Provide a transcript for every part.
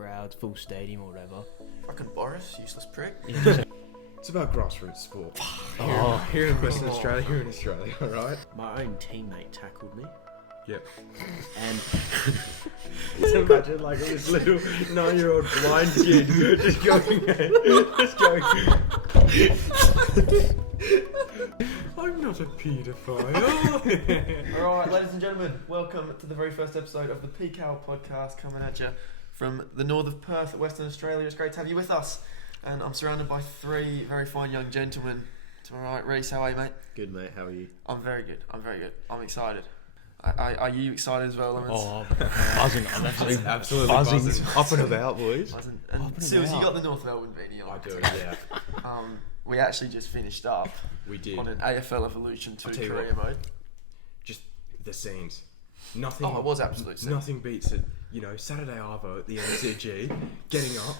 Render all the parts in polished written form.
crowds, full stadium or whatever. Fucking Boris, useless prick. It's about grassroots sport. Here in Western Australia, alright? My own teammate tackled me. Yep. And Just imagine like this little 9-year-old blind kid just going. I'm not a paedophile. Alright, ladies and gentlemen, welcome to the very first episode of the PCAL podcast, coming at you from the north of Perth, Western Australia. It's great to have you with us. And I'm surrounded by three very fine young gentlemen. To my right, Reese, how are you, mate? Good, mate. How are you? I'm very good. I'm excited. Are you excited as well, Lawrence? oh, buzzing! I'm Absolutely buzzing. Up and about, boys. Buzzing. And Seals, you got the North Melbourne beanie on. I do, yeah. We actually just finished up We did. on an AFL Evolution 2 I'll tell you career mode. Just the scenes. Nothing. Oh, it was absolute scene. Nothing beats it. You know, Saturday Arvo at the MCG, getting up.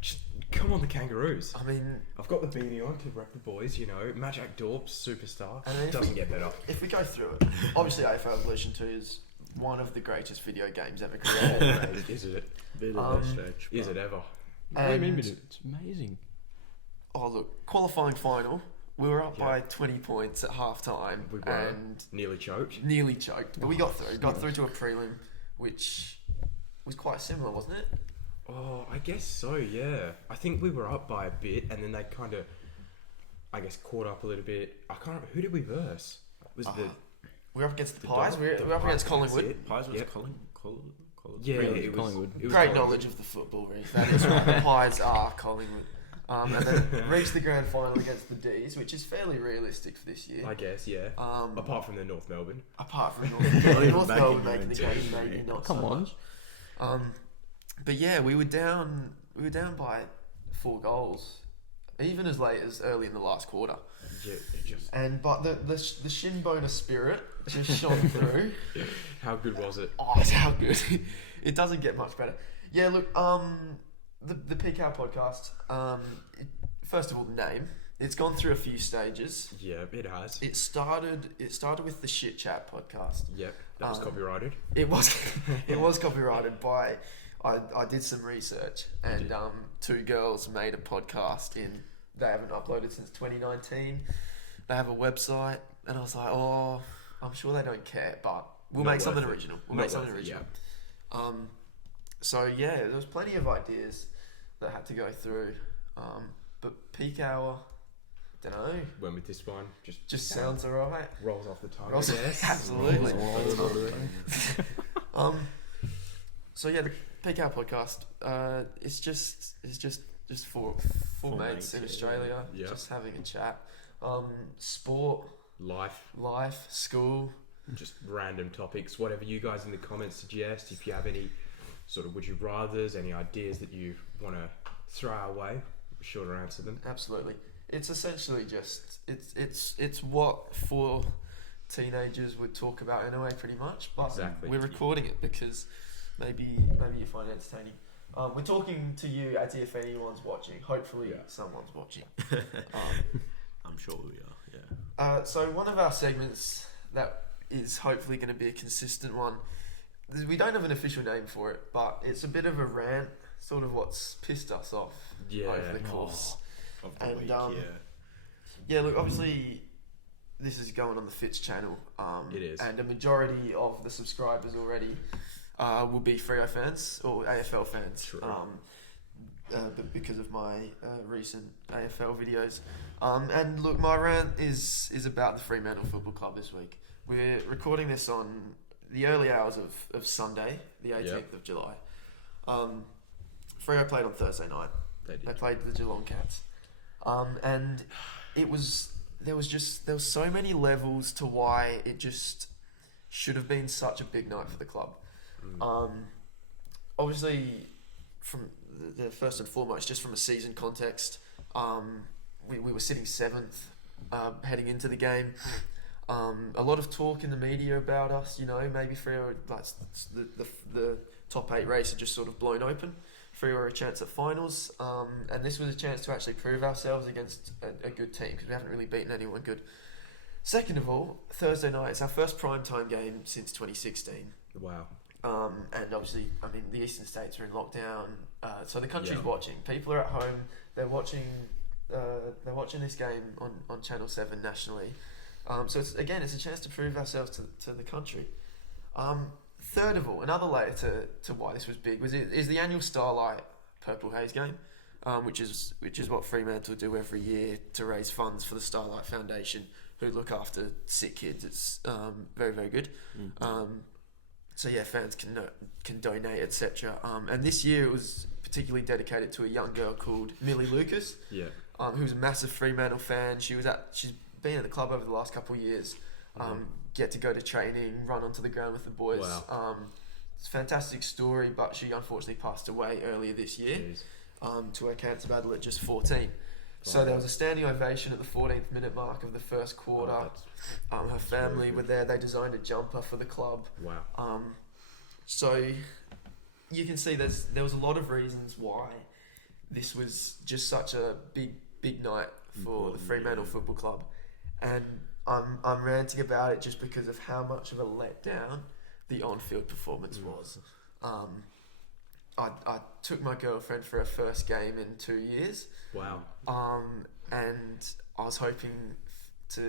Just come on, the Kangaroos. I mean, I've got the beanie on to rep the boys. You know, Majak Dorps, superstar. And then if Doesn't get better. if we go through it, obviously AFL Evolution 2 is one of the greatest video games ever created. Oh, mate, is it? Bit of a stretch. Is it ever? And, It's amazing. oh look, qualifying final, we were up by 20 points at half time We were. and Nearly choked. nearly choked, but we got through. Got through to a prelim, which was quite similar, wasn't it? Oh, I guess so, yeah. I think we were up by a bit, and then they kind of, I guess, caught up a little bit. I can't remember. Who did we verse? Was it the... We were up against the The Pies. Dog- We the were up against Pies, Collingwood. that's it. Pies was Yep. Collingwood. Yeah, Really, it was Collingwood. It was Great Collingwood. knowledge of the football, Reece. That is right. The Pies are Collingwood. And then reached the grand final against the D's, which is fairly realistic for this year. I guess, yeah. Apart from the North Melbourne. Apart from Not even North back Melbourne in your making the own game, team, maybe mate. not Come so on. much. But yeah, we were down by 4 goals, even as late as early in the last quarter. Yeah, it just... But the shin boner spirit just shone through. How good was it? Oh, it's how good! It doesn't get much better. Yeah, look, the PCAL podcast. First of all, the name. It's gone through a few stages. Yeah, it has. It started with the Shit Chat podcast. Yep, that was copyrighted. It was copyrighted by. I did some research, and 2 girls made a podcast they haven't uploaded since 2019. They have a website, and I was like, oh, I'm sure they don't care, but we'll Not make something worth it. original. We'll Not make something worth it, original. So yeah, there was plenty of ideas that had to go through, but peak hour, don't know, Went with this one. just sounds alright. Rolls off the tongue. Rolls- Yes. absolutely. Rolls. So yeah, the Peak Hour podcast. It's just four mates in Australia, Yeah. just having a chat. Sport, Life. school. Just random topics. Whatever you guys in the comments suggest. If you have any sort of would you rathers, any ideas that you want to throw our way, we're sure to answer them. Absolutely. It's essentially just it's what 4 teenagers would talk about anyway, pretty much. But Exactly. we're recording it because maybe you find it entertaining. We're talking to you as if anyone's watching. Hopefully, Yeah. someone's watching. I'm sure we are. Yeah. So one of our segments that is hopefully going to be a consistent one. We don't have an official name for it, but it's a bit of a rant, sort of what's pissed us off over the course. Of the And, week, Yeah, look, obviously this is going on the Fitz channel. It is. And a majority of the subscribers already will be FREO fans or AFL fans. True. But because of my recent AFL videos. And look, my rant is about the Fremantle Football Club this week. We're recording this on the early hours of Sunday, the 18th of July. Freo played on Thursday night. They did. They played the Geelong Cats. And there was so many levels to why it just should have been such a big night for the club. Obviously, from the first and foremost, just from a season context, we were sitting 7th heading into the game. A lot of talk in the media about us, maybe Freo, like the top 8 race had just sort of blown open. Freo were a chance at finals, and this was a chance to actually prove ourselves against a good team because we haven't really beaten anyone good. Second of all, Thursday night, it's our first primetime game since 2016. Wow. and obviously, I mean, the eastern states are in lockdown, so the country's watching. People are at home. They're watching. They're watching this game on Channel 7 nationally. So it's a chance to prove ourselves to the country. Third of all, another layer to why this was big is the annual Starlight Purple Haze game, which is what Fremantle do every year to raise funds for the Starlight Foundation, who look after sick kids. It's very, very good. So yeah, fans can donate, etc. And this year it was particularly dedicated to a young girl called Millie Lucas, who's a massive Fremantle fan. She's been at the club over the last couple of years. Get to go to training, run onto the ground with the boys. Wow. It's a fantastic story, but she unfortunately passed away earlier this year to a cancer battle at just 14. So there was a standing ovation at the 14th minute mark of the first quarter. Her family were there. They designed a jumper for the club. Wow. So you can see there was a lot of reasons why this was just such a big night for the Fremantle Football Club, and I'm ranting about it just because of how much of a letdown the on-field performance was. I took my girlfriend for her first game in 2 years. Wow. And I was hoping for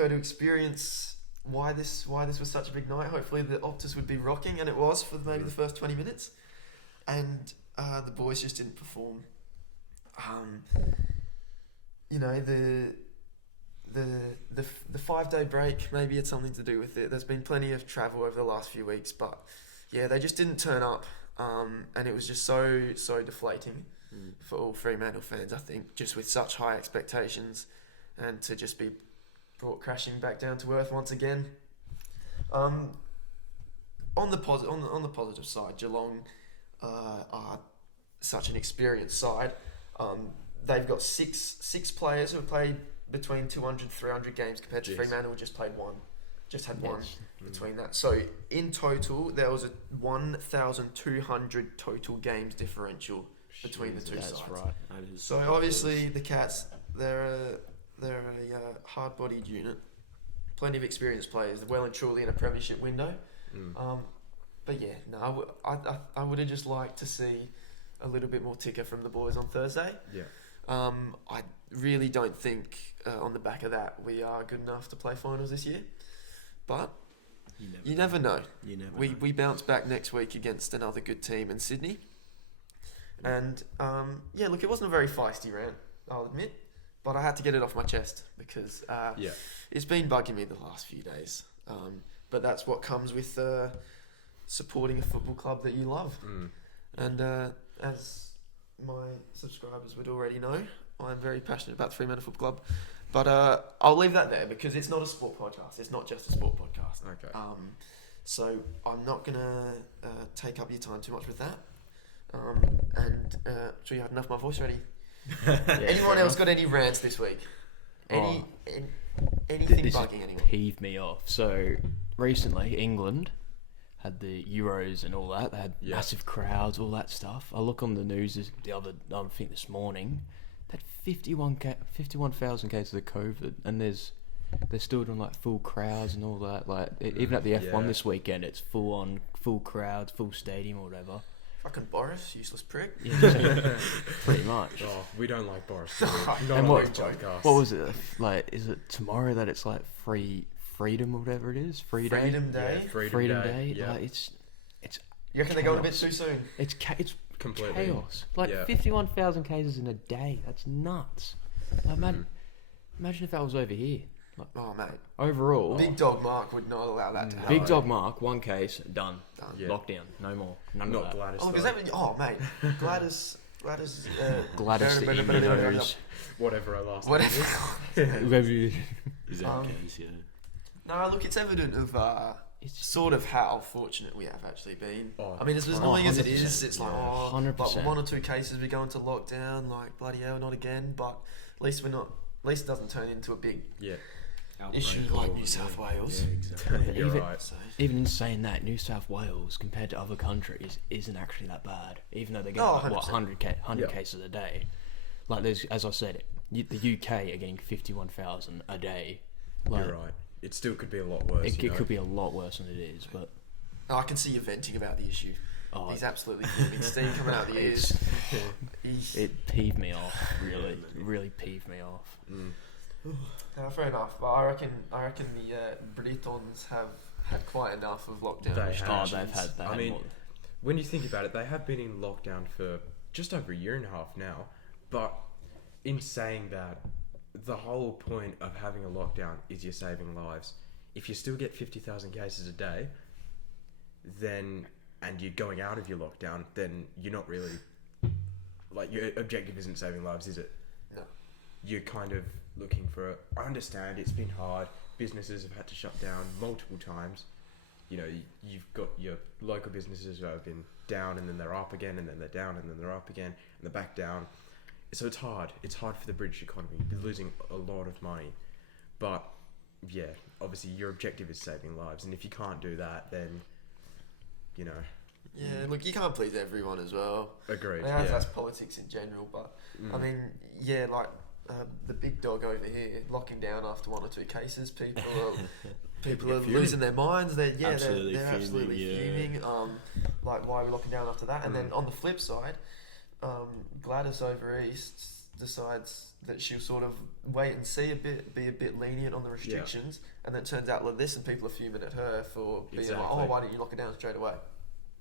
her to experience why this was such a big night. Hopefully the Optus would be rocking, and it was for maybe the first 20 minutes. And the boys just didn't perform. The 5-day break, maybe it's something to do with it. There's been plenty of travel over the last few weeks, but yeah, they just didn't turn up. And it was just so deflating for all Fremantle fans, I think, just with such high expectations, and to just be brought crashing back down to earth once again. On the positive side, Geelong are such an experienced side. They've got six players who have played between 200 300 games compared to Fremantle, just had one between that. So in total, there was a 1,200 total games differential between the two sides. That's right. So obviously the Cats, they're a hard-bodied unit, plenty of experienced players, well and truly in a premiership window. But yeah, no, I would have just liked to see a little bit more ticker from the boys on Thursday. Yeah. I really don't think on the back of that we are good enough to play finals this year. But you never know. We bounce back next week against another good team in Sydney. And look, it wasn't a very feisty rant, I'll admit, but I had to get it off my chest because it's been bugging me the last few days. But that's what comes with supporting a football club that you love. And as my subscribers would already know, I'm very passionate about the Fremantle Football Club. But I'll leave that there because it's not a sport podcast. It's not just a sport podcast. Okay. So I'm not going to take up your time too much with that. Sure you had enough of my voice ready. Anyone else got any rants this week? Anything bugging anyone? Peeved me off. So recently, England had the Euros and all that. They had massive crowds, all that stuff. I look on the news this morning, they had 51,000 cases of COVID, and they're still doing like full crowds and all that. Like even at the F1 this weekend, it's full crowds, full stadium or whatever. Fucking Boris, useless prick. Yeah, pretty much. Oh, we don't like Boris. And what was it? Like, is it tomorrow that it's like freedom or whatever it is? Freedom Day. Yeah, Freedom Day. Yeah. Like it's. You reckon they're going a bit too soon? It's completely chaos. Like 51,000 cases in a day. That's nuts. Like, imagine if that was over here. Like, oh mate. Overall, Big Dog Mark would not allow that to happen. Big Dog Mark, one case, done. Yeah. Lockdown, no more. None Not of that. Gladys. Oh, mate. Gladys. Gladys the Emus. Whatever her last Whatever. name Is that the case? Yeah. No, look, it's evident of It's sort of how fortunate we have actually been. Oh, I mean, as annoying as it 100%, is, it's like, 100%. Like 1 or 2 cases we go into lockdown, like bloody hell, not again. But at least we're not. At least it doesn't turn into a big issue like New South Wales. Yeah, exactly. You're even, right. So, even in saying that, New South Wales compared to other countries isn't actually that bad. Even though they're getting 100 cases a day. Like there's, as I said, the UK are getting 51,000 a day. Like, You're right. It still could be a lot worse. It could be a lot worse than it is, but I can see you venting about the issue. Oh, He's absolutely fuming. Steam coming out the ears. it peeved me off. Really peeved me off. Fair enough, but I reckon the Britons have had quite enough of lockdown They restrictions. have. They've had more. When you think about it, they have been in lockdown for just over a year and a half now. But in saying that, the whole point of having a lockdown is you're saving lives. If you still get 50,000 cases a day, then and you're going out of your lockdown, then you're not really, like, your objective isn't saving lives, is it? No. You're kind of looking for, I understand it's been hard, businesses have had to shut down multiple times, you know, you've got your local businesses who have been down and then they're up again and then they're down and then they're up again and they're back down, so it's hard for the British economy, you're losing a lot of money, but yeah, obviously your objective is saving lives, and if you can't do that, then you know. Yeah, look, you can't please everyone as well. Agreed. I mean, that's politics in general, but I mean, yeah, like the big dog over here locking down after 1 or 2 cases. People are losing their minds. They're absolutely fuming. Like, why are we locking down after that? And then on the flip side, Gladys over east decides that she'll sort of wait and see be a bit lenient on the restrictions, and then it turns out like this, and people are fuming at her for being like, oh, why didn't you lock it down straight away?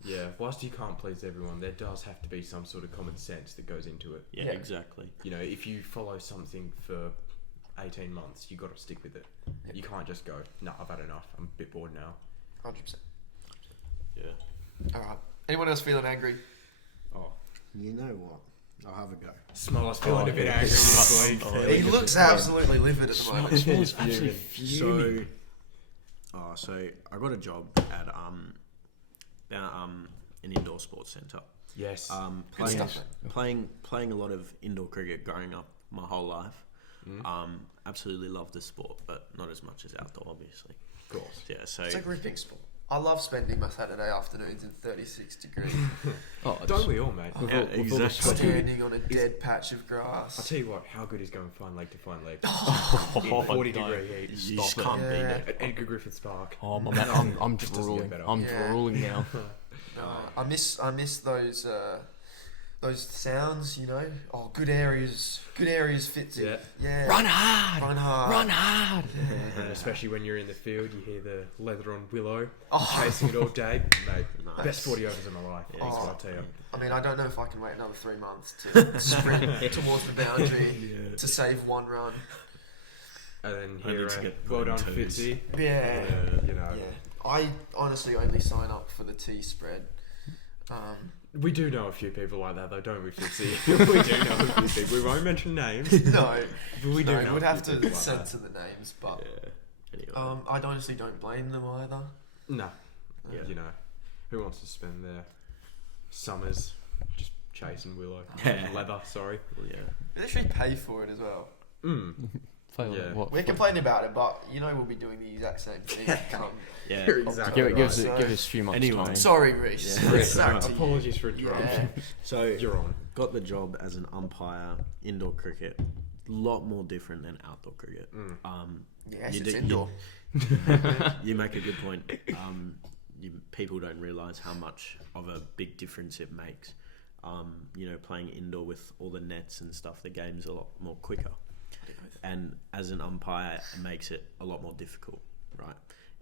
Yeah, whilst you can't please everyone, there does have to be some sort of common sense that goes into it. Yeah, exactly. You know, if you follow something for 18 months, you got to stick with it. Yep. You can't just go, no, I've had enough, I'm a bit bored now. 100%. Yeah. Alright. Anyone else feeling angry? Oh, you know what? I'll have a go. Smells feeling a bit angry this week. He looks absolutely livid at the moment. Smells actually fuming. So I got a job at an indoor sports centre. Yes. Playing a lot of indoor cricket growing up my whole life. Absolutely love the sport, but not as much as outdoor, obviously. Of course. Yeah. So it's a gripping sport. I love spending my Saturday afternoons in 36 degrees. Don't we all, mate? exactly. Standing on a dead patch of grass. I'll tell you what, how good is going fine leg to fine leg? Oh, 40 degree heat. You just can't beat it. At Edgar Griffiths Park. Oh my man, I'm Just doesn't drooling. get better. I'm drooling now. I miss those sounds, you know. Oh, good areas fits in. Yeah. Run hard. Run hard. And especially when you're in the field, you hear the leather on willow, Oh. chasing it all day. Mate, Nice. best 40 overs of my life. Yeah, That's what I'll tell you. I mean, I don't know if I can wait another 3 months to sprint towards the boundary to save 1 run. And then Only here, to get well put in done, twos. Fitzy. Yeah. You know. Yeah. I honestly only sign up for the tea spread. We do know a few people like that, though, don't we, Fitzy? We do know a few people. We won't mention names. No, But we do know we'd a have few to people like censor the names, but Anyway. I honestly don't blame them either. No. Yeah. You know, who wants to spend their summers just chasing willow? Leather, sorry. Well, yeah. They actually pay for it as well. Yeah. What? We're complaining about it, but you know we'll be doing the exact same thing. Yeah. You're exactly Give right. us a few months Anyway. time. Sorry, Reece. Yeah. It's up to you. Apologies for interrupting. So You're on. got the job as an umpire, indoor cricket. A lot more different than outdoor cricket. Yes, You it's do- indoor. You make a good point. People don't realise how much of a big difference it makes. You know, playing indoor with all the nets and stuff, the game's a lot more quicker. And as an umpire, it makes it a lot more difficult, right?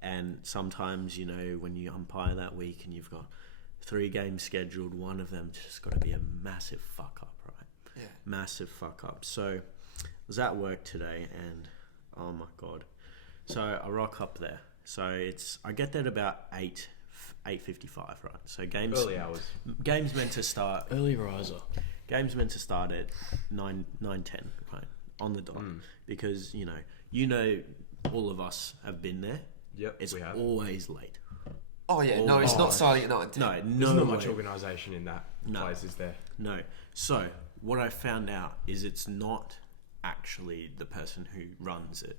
And sometimes, you know, when you umpire that week and you've got 3 games scheduled, one of them just got to be a massive fuck up, right? Yeah. Massive fuck up. So I was at work today and oh my god. So I rock up there. So I get there at about 8:55, right? So Early hours. games meant to start Early riser. Games meant to start at 9:10, right? On the dot. Because, you know, all of us have been there. Yep, It's we have. always late. Oh yeah, no, it's not starting at 9:10. No, There's no not much way. organisation in that place, is there? No. So what I found out is it's not actually the person who runs it.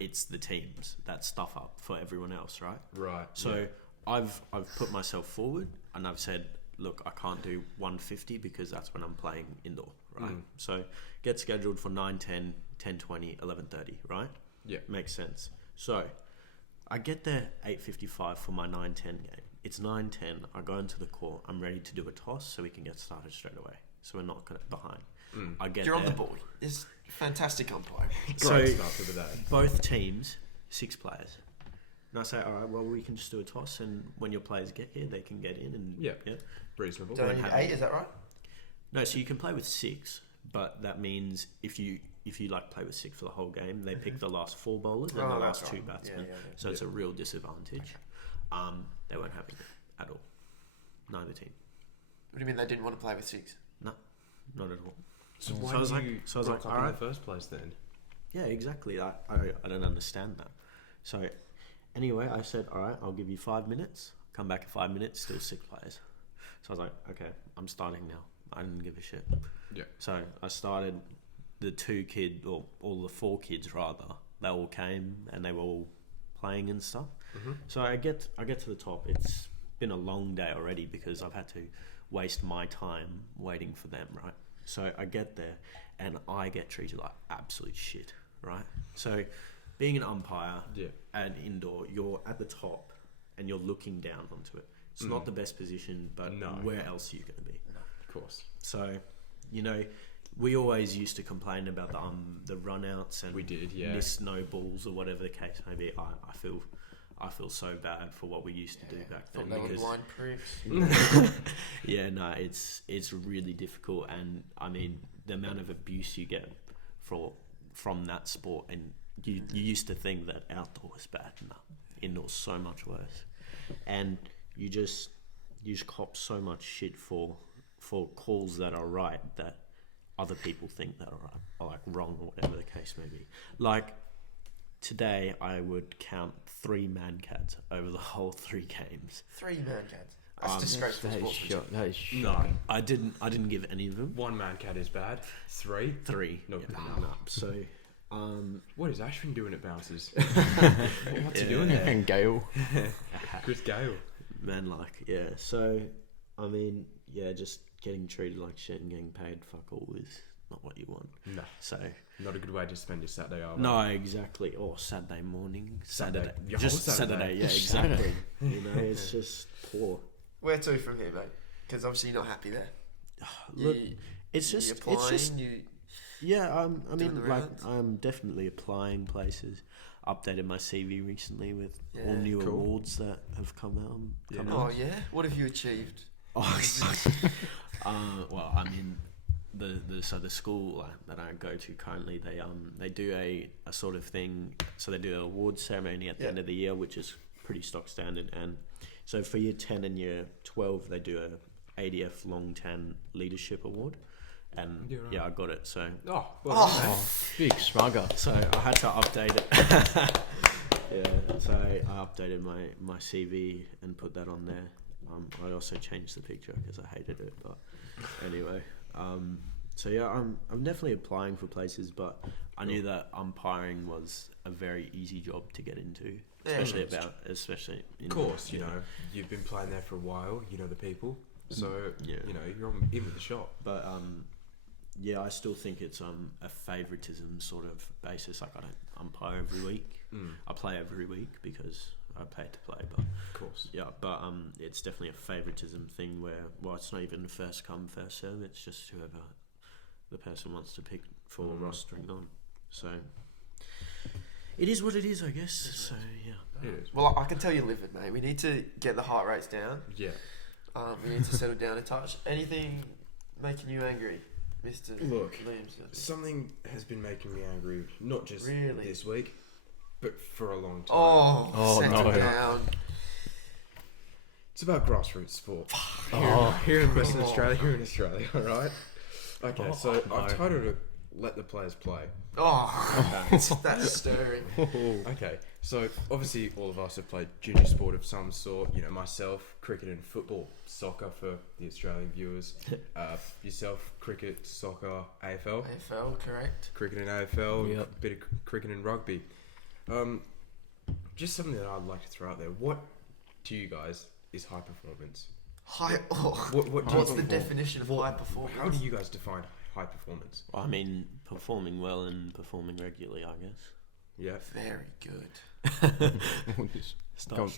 It's the teams that stuff up for everyone else, right? Right. So I've put myself forward and I've said, look, I can't do 150 because that's when I'm playing indoor, right? So get scheduled for 9:10, 10:20, 11:30, right? Yeah. Makes sense. So I get there 8:55 for my 9:10 game. it's 9:10. I go into the court. I'm ready to do a toss so we can get started straight away. So we're not behind. I get You're there. on the ball. It's fantastic umpire. So Great start to the day. both teams, 6 players. And I say, all right, well, we can just do a toss, and when your players get here, they can get in. And Yeah. Reasonable. So you need 8, is that right? No, so you can play with 6, but that means if you like play with 6 for the whole game, they pick the last 4 bowlers and the that's last 2 right. batsmen. Yeah. So it's a real disadvantage. They weren't having it at all. Neither team. What do you mean they didn't want to play with 6? No, not at all. So So why I was did like- you so I was rock like, up in alright. the first place then? Yeah, exactly. I don't understand that. So anyway, I said, all right, I'll give you 5 minutes. Come back in 5 minutes, still 6 players. So I was like, okay, I'm starting now. I didn't give a shit. Yeah. So I started. The 2 kids, or all the 4 kids rather, they all came and they were all playing and stuff. So I get to the top. It's been a long day already because I've had to waste my time waiting for them, right? So I get there and I get treated like absolute shit, right? So being an umpire and indoor, you're at the top and you're looking down onto it. It's not the best position, but where else are you going to be? Of course. So, we always used to complain about the run-outs and We did, missed no balls or whatever the case may be. I feel so bad for what we used to do back then Thought they were because blind proofs. it's really difficult, and I mean the amount of abuse you get from that sport, and you used to think that outdoor was bad, no, indoor's so much worse, and you just cop so much shit for calls that are right that other people think that are like wrong or whatever the case may be. Like today, I would count 3 man cats over the whole 3 games. 3 man cats. That's disgraceful That is sportsmanship. That is No. I didn't give any of them. 1 man cat is bad. 3? 3. No. No. So, What is Ashwin doing at Bouncers? what's he doing there? And Gale. Chris Gale. Man, so, I mean, just getting treated like shit and getting paid fuck all is not what you want. No. So, Not a good way to spend your Saturday, are we? no, exactly. Or Saturday morning. Saturday. Your Just whole Saturday. Yeah, exactly. It's just poor. Where to from here, mate? Because obviously you're not happy there. Look, You- it's you're just, applying, it's just, you yeah. I doing mean, the like, rounds? I'm definitely applying places. Updated my CV recently with all Yeah, new cool. awards that have come out. Yeah, Oh yeah. What have you achieved? Well, I mean, the school that I go to currently, they do a sort of thing. So they do an awards ceremony at the end of the year, which is pretty stock standard. And so for year 10 and year 12, they do a ADF Long Tan Leadership Award. And Yeah, right. I got it. So Oh, well done, mate. Oh, big smugger. so I had to update it. Yeah, so I updated my CV and put that on there. I also changed the picture because I hated it. But anyway, so yeah, I'm definitely applying for places, but I knew that umpiring was a very easy job to get into, especially Of course, you know, you've been playing there for a while, you know the people, so, Yeah. you know, you're in with the shop. But I still think it's a favoritism sort of basis. Like I don't umpire every week. I play every week because I pay to play, but Of course. yeah, but it's definitely a favoritism thing where, well, it's not even first come, first serve. It's just whoever the person wants to pick for rostering on. So it is what it is, I guess. So yeah. It is. Well, I can tell you're livid, mate. We need to get the heart rates down. Yeah. We need to settle down a touch. Anything making you angry, Mr. Look, Williams? something has been making me angry, not just Really? this week, but for a long time. Oh, settle no. down. It's about grassroots sport. Oh. Here in Western Australia, alright? Okay, Oh, so no. I've titled it Let the Players Play. Oh, that's stirring. Okay, so obviously all of us have played junior sport of some sort. You know, myself, cricket and football, soccer for the Australian viewers. Yourself, cricket, soccer, AFL. AFL, correct. Cricket and AFL, Yep. a bit of cricket and rugby. Just something that I'd like to throw out there. What to you guys is high performance? High. Oh. What do you What's the perform? definition of high performance? How do you guys define high performance? I mean, performing well and performing regularly, I guess. Yeah. Very good.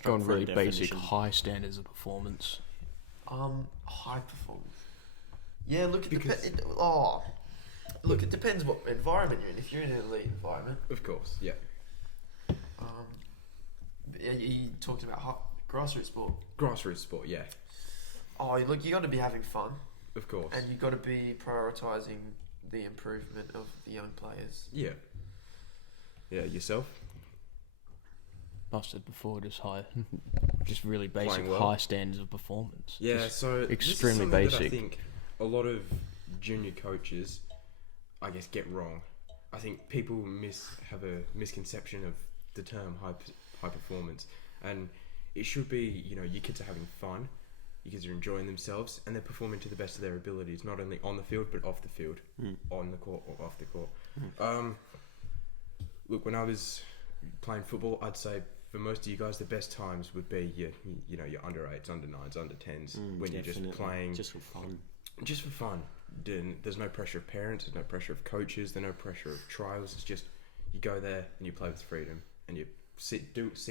Gone really basic, high standards of performance. High performance. Yeah, look, it depends what environment you're in. If you're in an elite environment, Of course, yeah. you talked about grassroots sport. Grassroots sport, yeah. Oh, look, you got to be having fun, Of course. and you got to be prioritising the improvement of the young players. Yeah. Yeah, yourself? I've said before, just really basic, Playing well. high standards of performance. Yeah, Just so extremely this is something that I basic. think a lot of junior coaches, I guess, get wrong. I think people have a misconception of the term high performance, and it should be, you know, your kids are having fun, your kids are enjoying themselves, and they're performing to the best of their abilities, not only on the field but off the field, on the court or off the court. Look, when I was playing football, I'd say for most of you guys, the best times would be your under 8s, under 9s, under 10s, when you're just playing just for fun. Just for fun. There's no pressure of parents, there's no pressure of coaches, there's no pressure of trials. It's just you go there and you play with freedom, and you see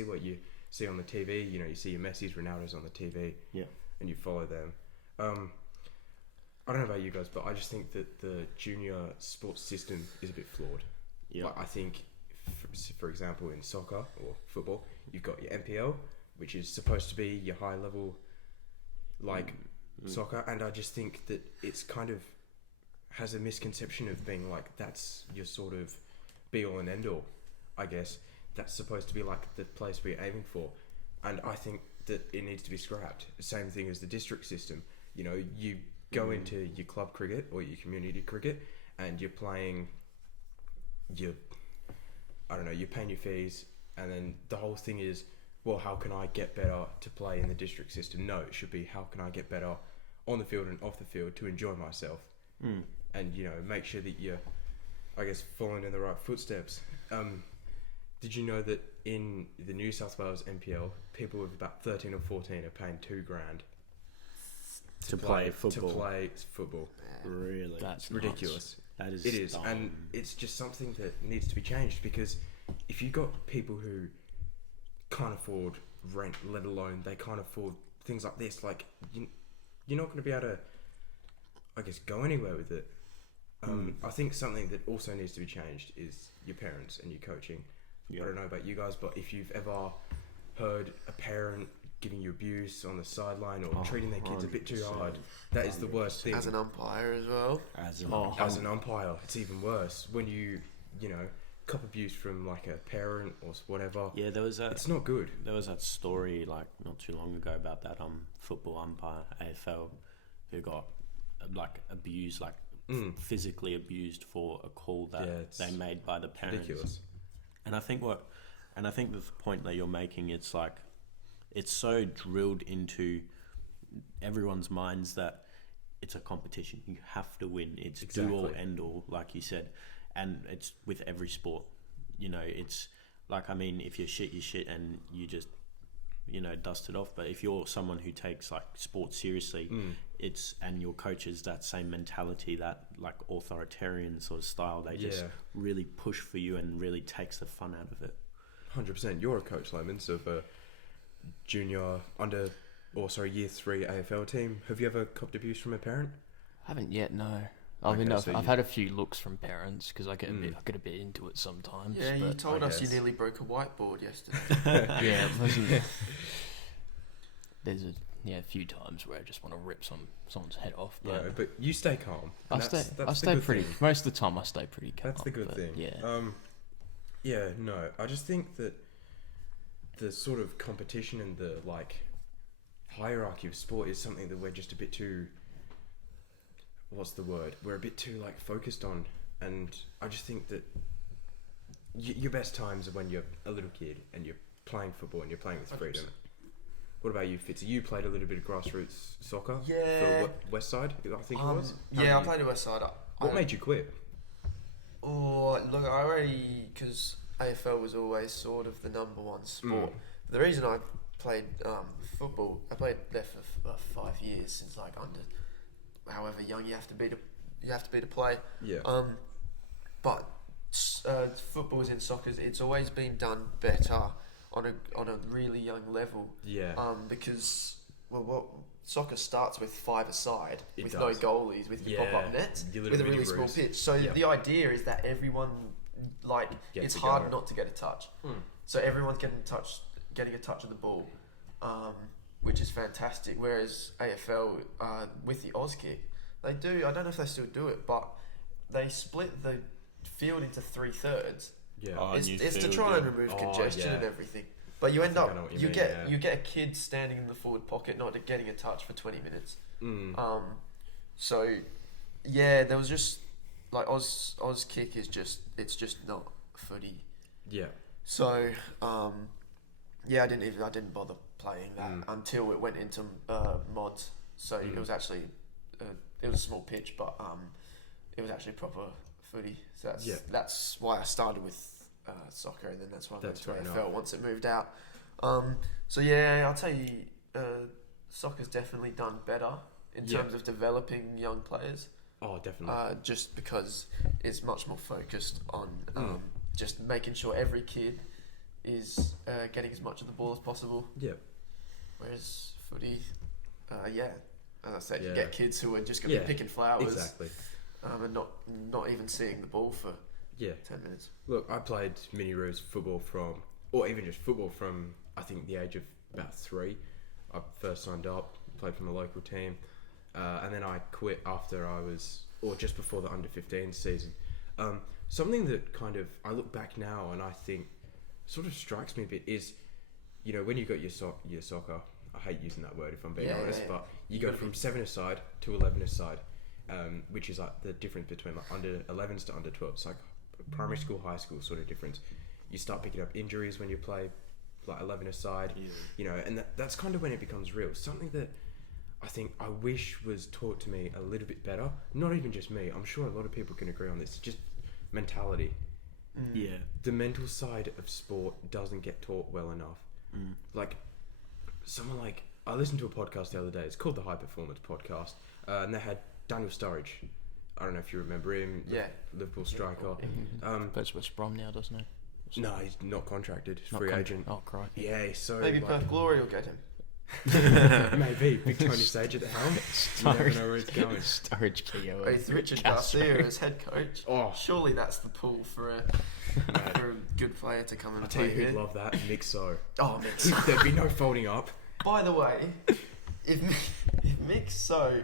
what you see on the TV. You know, you see your Messi's, Ronaldo's on the TV, and you follow them. I don't know about you guys, but I just think that the junior sports system is a bit flawed. Yeah, Like, I think, for example, in soccer or football, you've got your NPL, which is supposed to be your high level, soccer, and I just think that it's kind of has a misconception of being like that's your sort of be all and end all. I guess that's supposed to be like the place we're aiming for, and I think that it needs to be scrapped. The same thing as the district system. You know, you go into your club cricket or your community cricket, and you're playing you're paying your fees, and then the whole thing is, well, how can I get better to play in the district system? No, it should be, how can I get better on the field and off the field to enjoy myself? And, you know, make sure that you're, I guess, following in the right footsteps. Did you know that in the New South Wales NPL, people with about 13 or 14 are paying $2,000 to play football? To play football. Really? That's Ridiculous. That is. It is, dumb. and it's just something that needs to be changed, because if you've got people who can't afford rent, let alone they can't afford things like this, like you're not going to be able to, I guess, go anywhere with it. I think something that also needs to be changed is your parents and your coaching. I don't know about you guys, but if you've ever heard a parent giving you abuse on the sideline or treating their kids a bit too hard, that is the worst thing. As an umpire as well. As an umpire, it's even worse. When you cop abuse from like a parent or whatever. Yeah, it's not good. There was that story like not too long ago about that football umpire, AFL, who got like abused, like physically abused for a call that they made by the parents. Ridiculous. And I think the point that you're making, it's like it's so drilled into everyone's minds that it's a competition. You have to win. It's do all end all, like you said. And it's with every sport. You know, it's like, I mean, if you're shit, and you just, dust it off. But if you're someone who takes like sports seriously, and your coaches that same mentality, that like authoritarian sort of style, they just really push for you and really takes the fun out of it. 100%. You're a coach, Lemons, of a year 3 AFL team. Have you ever copped abuse from a parent? I haven't yet, no. I mean, I've had a few looks from parents because I get a bit into it sometimes. Yeah, you told us you nearly broke a whiteboard yesterday. Yeah, it wasn't. There's a few times where I just want to rip someone's head off. But, but you stay calm. I stay pretty. Most of the time, I stay pretty calm. That's the good thing. Yeah. I just think that the sort of competition and the like hierarchy of sport is something that we're just a bit too. What's the word? We're a bit too like focused on, and I just think that your best times are when you're a little kid and you're playing football and you're playing with freedom. 100%. What about you, Fitzy? You played a little bit of grassroots soccer for West Side, I think it was. I played at West Side. What made you quit? Oh, look, because AFL was always sort of the number one sport. The reason I played football, I played there for 5 years, since like under however young you have to be to play. Yeah. But footballs and soccer, it's always been done better on a really young level. Yeah. Because what soccer starts with 5 aside, It with does. no goalies, with your pop-up nets, Your with little a really mini small roos. pitch. So Yep. the idea is that everyone, like, Gets it's a hard go. not to get a touch. Hmm. So everyone's getting a touch of the ball, which is fantastic. Whereas AFL, with the Oz kick, they do. I don't know if they still do it, but they split the field into 3/3. Yeah. Oh, It's new to field, try and yeah. remove Oh, congestion yeah. and everything. But you I end think I up know what you you mean, get yeah. you get a kid standing in the forward pocket not getting a touch for 20 minutes. Mm. So yeah, there was just like Oz kick is just not footy. Yeah. So yeah, I didn't bother playing that until it went into mods. So it was actually it was a small pitch, but it was actually proper footy. So that's why I started with soccer, and then that's why I moved to fair AFL enough. once it moved out. So yeah, I'll tell you, soccer's definitely done better in Yeah. terms of developing young players. Oh, definitely. Just because it's much more focused on just making sure every kid is getting as much of the ball as possible. Yeah. Whereas footy, yeah, as I said, you Yeah. get kids who are just going to be picking flowers Exactly. and not even seeing the ball for Yeah. 10 minutes. Look, I played mini roos football from, or even just football from, I think the age of about 3. I first signed up, played for my local team, and then I quit after I was, or just before the under-15 season. Something that kind of, I look back now and I think sort of strikes me a bit is, you know, when you got your soccer, I hate using that word if I'm being honest, but you go from 7-a-side to 11-a-side, which is like the difference between like under 11s to under 12s. It's like primary school, high school sort of difference. You start picking up injuries when you play like 11-a-side, you know, and that's kind of when it becomes real. Something that I think I wish was taught to me a little bit better. Not even just me. I'm sure a lot of people can agree on this. Just mentality. Yeah. The mental side of sport doesn't get taught well enough. Like, someone like, I listened to a podcast the other day. It's called the High Performance Podcast, and they had Daniel Sturridge. I don't know if you remember him. Yeah. Liverpool striker. Plays West Brom now, doesn't he? No, he's not contracted. He's Not free contract- agent. Oh, crikey. Yeah, so Maybe like, Perth Glory will get him. maybe big Tony Sage at the helm. You never know where it's going. Sturridge Keogh. With Richard Garcia as head coach. Oh, Surely that's the pull for a good player to come and I tell play you who'd here. love that, Nick So. Oh, Mix. There'd be no folding up. By the way, if Mix So,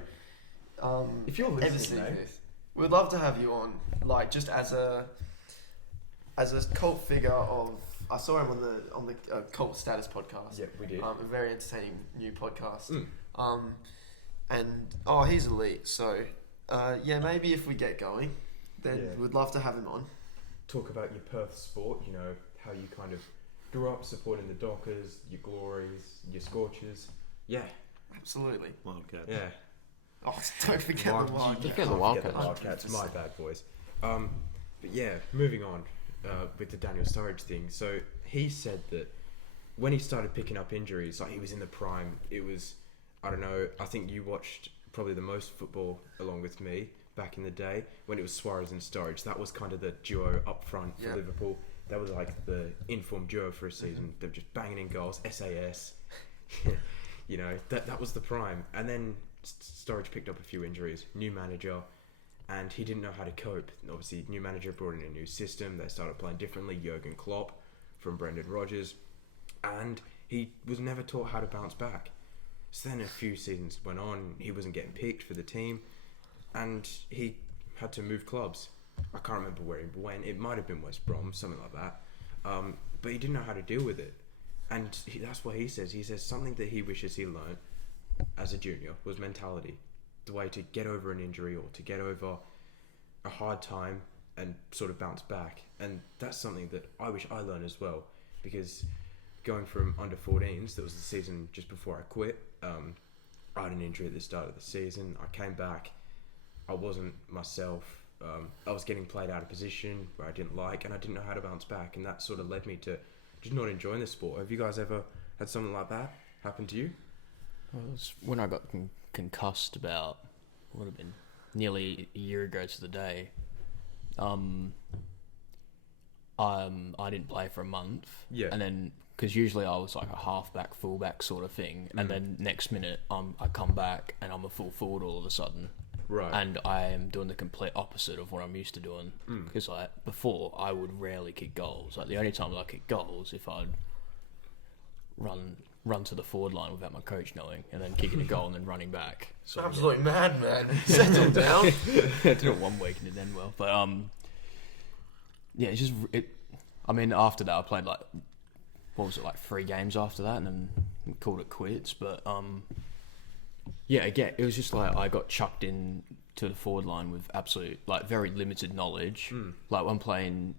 If you're ever listening, sees mate. this, we'd love to have you on, like just as a cult figure of. I saw him on the Cult Status podcast. Yeah, we did. A very entertaining new podcast. Mm. And he's elite. So yeah, maybe if we get going, then Yeah. we'd love to have him on. Talk about your Perth sport, you know, how you kind of grew up supporting the Dockers, your Glories, your Scorchers. Yeah, Absolutely. Wildcats. yeah. Oh, don't forget the Wild- Wildcats. You forget the Can't Wildcats. forget the Wildcats. My bad, boys. But yeah, moving on with the Daniel Sturridge thing. So he said that when he started picking up injuries, like he was in the prime, it was, I don't know, I think you watched probably the most football along with me back in the day when it was Suarez and Sturridge. That was kind of the duo up front for Yeah. Liverpool. That was like the informed duo for a season. They were just banging in goals, SAS. You know, that was the prime. And then Sturridge picked up a few injuries, new manager, and he didn't know how to cope. Obviously, new manager brought in a new system. They started playing differently. Jurgen Klopp from Brendan Rodgers, and he was never taught how to bounce back. So then a few seasons went on. He wasn't getting picked for the team, and he had to move clubs. I can't remember where he went. It might have been West Brom, something like that. But he didn't know how to deal with it, and that's what he says. He says something that he wishes he learned as a junior was mentality. The way to get over an injury or to get over a hard time and sort of bounce back. And that's something that I wish I learned as well, because going from under 14s, that was the season just before I quit, I had an injury at the start of the season. I came back, I wasn't myself. I was getting played out of position where I didn't like, and I didn't know how to bounce back, and that sort of led me to just not enjoying the sport. Have you guys ever had something like that happen to you? Well, it was when I got concussed about, would have been nearly a year ago to the day. I didn't play for a month. Yeah. And then, because usually I was like a halfback, fullback sort of thing. And then next minute, I come back and I'm a full forward all of a sudden. Right. And I am doing the complete opposite of what I'm used to doing. Because like before, I would rarely kick goals. Like the only times I kick goals if I'd run to the forward line without my coach knowing, and then kicking a goal and then running back. So absolutely mad, man. Settle down. I did it 1 week and it ended well, but yeah, it's just I mean, after that I played like, what was it, like 3 games after that, and then called it quits. But yeah, again, it was just like I got chucked in to the forward line with absolute, like, very limited knowledge. Like when playing,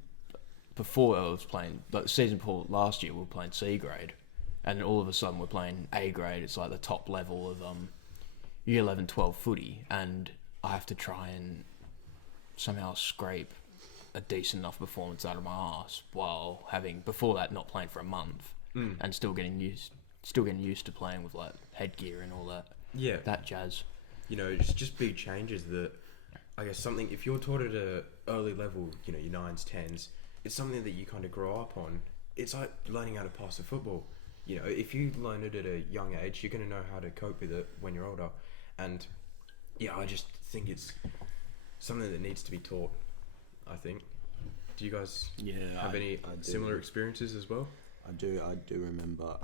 before I was playing, like the season before last year, we were playing C grade, and then all of a sudden we're playing A grade. It's like the top level of year 11, 12 footy, and I have to try and somehow scrape a decent enough performance out of my arse while having, before that, not playing for a month and still getting used to playing with like headgear and all that. Yeah. That jazz. You know, it's just big changes that, I guess, something, if you're taught at a early level, you know, your 9s, 10s, it's something that you kind of grow up on. It's like learning how to pass a football. You know, if you learn it at a young age, you're going to know how to cope with it when you're older. And yeah, I just think it's something that needs to be taught, I think. Do you guys have any similar experiences as well? I do remember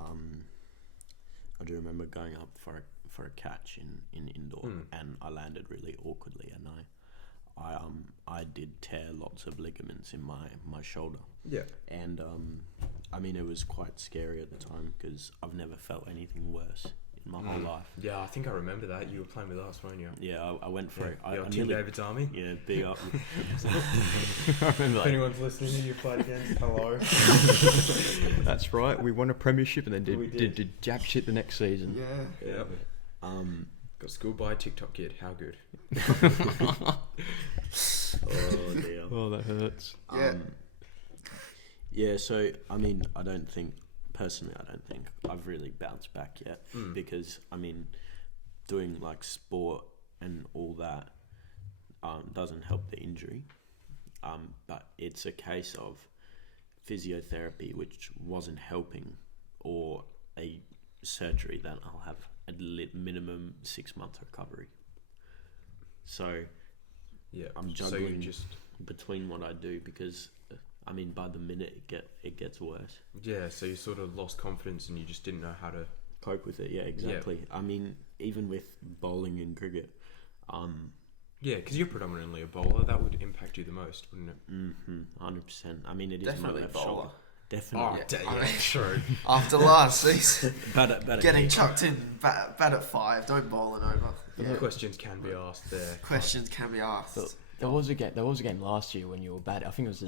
going up for a catch in indoor, and I landed really awkwardly, and I did tear lots of ligaments in my shoulder. Yeah. And I mean, it was quite scary at the time because I've never felt anything worse in my whole life. Yeah, I think I remember that. You were playing with us, weren't you? Yeah, I went for it. I Team David's Army. Yeah, big up. If anyone's listening who you played against, hello. That's right. We won a premiership and then did jack shit the next season. Yeah. Got schooled by a TikTok kid. How good. Oh dear. Oh, that hurts. Yeah. Yeah, so I mean, I don't think I've really bounced back yet because I mean, doing like sport and all that doesn't help the injury, but it's a case of physiotherapy which wasn't helping, or a surgery that I'll have a minimum 6-month recovery. So yeah, I'm juggling between what I do because I mean, by the minute it gets worse. Yeah, so you sort of lost confidence and you just didn't know how to cope with it. Yeah, exactly. Yeah. I mean, even with bowling and cricket. Yeah, because you're predominantly a bowler. That would impact you the most, wouldn't it? 100%. I mean, it is Definitely my left bowler. shoulder. Definitely. Yeah, true. After last season, Better getting chucked in, bat at 5, don't bowl it over. Yeah. Questions can be asked there. Questions can be asked. But there was a game last year when you were batting. I think it was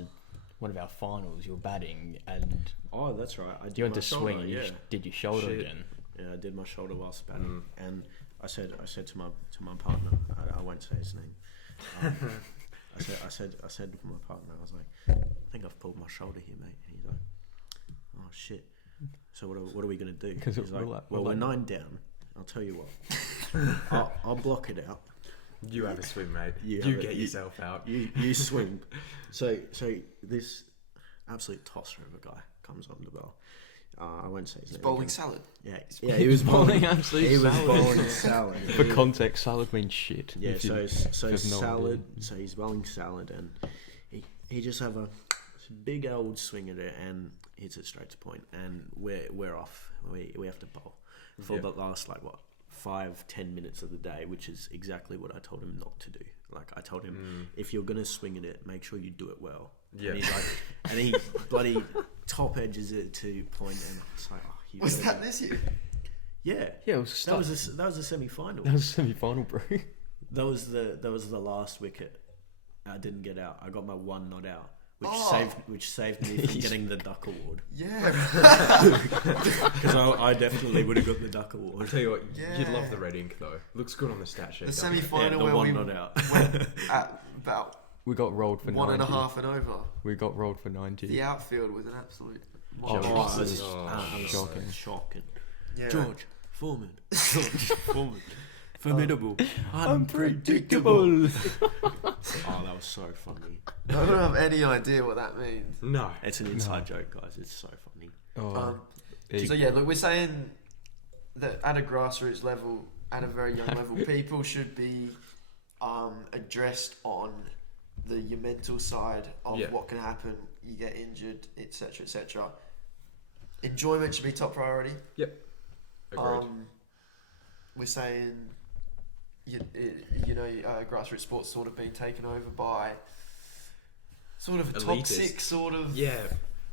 one of our finals. You were batting and oh, that's right. you went to swing and you did your shoulder again. Yeah, I did my shoulder whilst batting, and I said to my partner, I won't say his name. I said to my partner, I was like, I think I've pulled my shoulder here, mate. And he's like, oh shit. So what are we gonna do? He's like, well, we're 9 down. I'll tell you what. I'll block it out. You have a swing, mate. You get yourself out. You swing. So this absolute tosser of a guy comes on the ball. I won't say his name. Bowling salad. Yeah, he was bowling absolute He was salad. bowling salad. For context, salad means shit. Yeah, so have no salad. idea. So he's bowling salad, and he just have a big old swing at it and hits it straight to point, and we're off. We have to bowl for the last 5-10 minutes of the day, which is exactly what I told him not to do. Like I told him, if you're gonna swing at it, make sure you do it well. Yeah. And he's like, and he bloody top edges it to point, and it's like, oh, Was that this year? Yeah, Yeah, it was that was a semi-final. That was semi-final, bro. That was the last wicket. I didn't get out. I got my one not out, which saved me from getting the Duck Award. Yeah. Because I definitely would have got the Duck Award. I'll tell you what, you'd love the red ink though. Looks good on the stat sheet. The doesn't it? semi-final the where one we not out. went at about We got rolled for 90. 1.5 and over. We got rolled for 90. The outfield was an absolute Oh, monster. it It was shocking. shocking. Yeah. George Foreman. George Foreman. Formidable. Unpredictable. Oh, that was so funny. I don't have any idea what that means. No. It's an inside joke, guys. It's so funny. So yeah, look, we're saying that at a grassroots level, at a very young level, people should be addressed on your mental side of what can happen. You get injured, etc., etc. Enjoyment should be top priority. Yep. Agreed. We're saying, grassroots sports sort of being taken over by sort of a Elitist. toxic sort of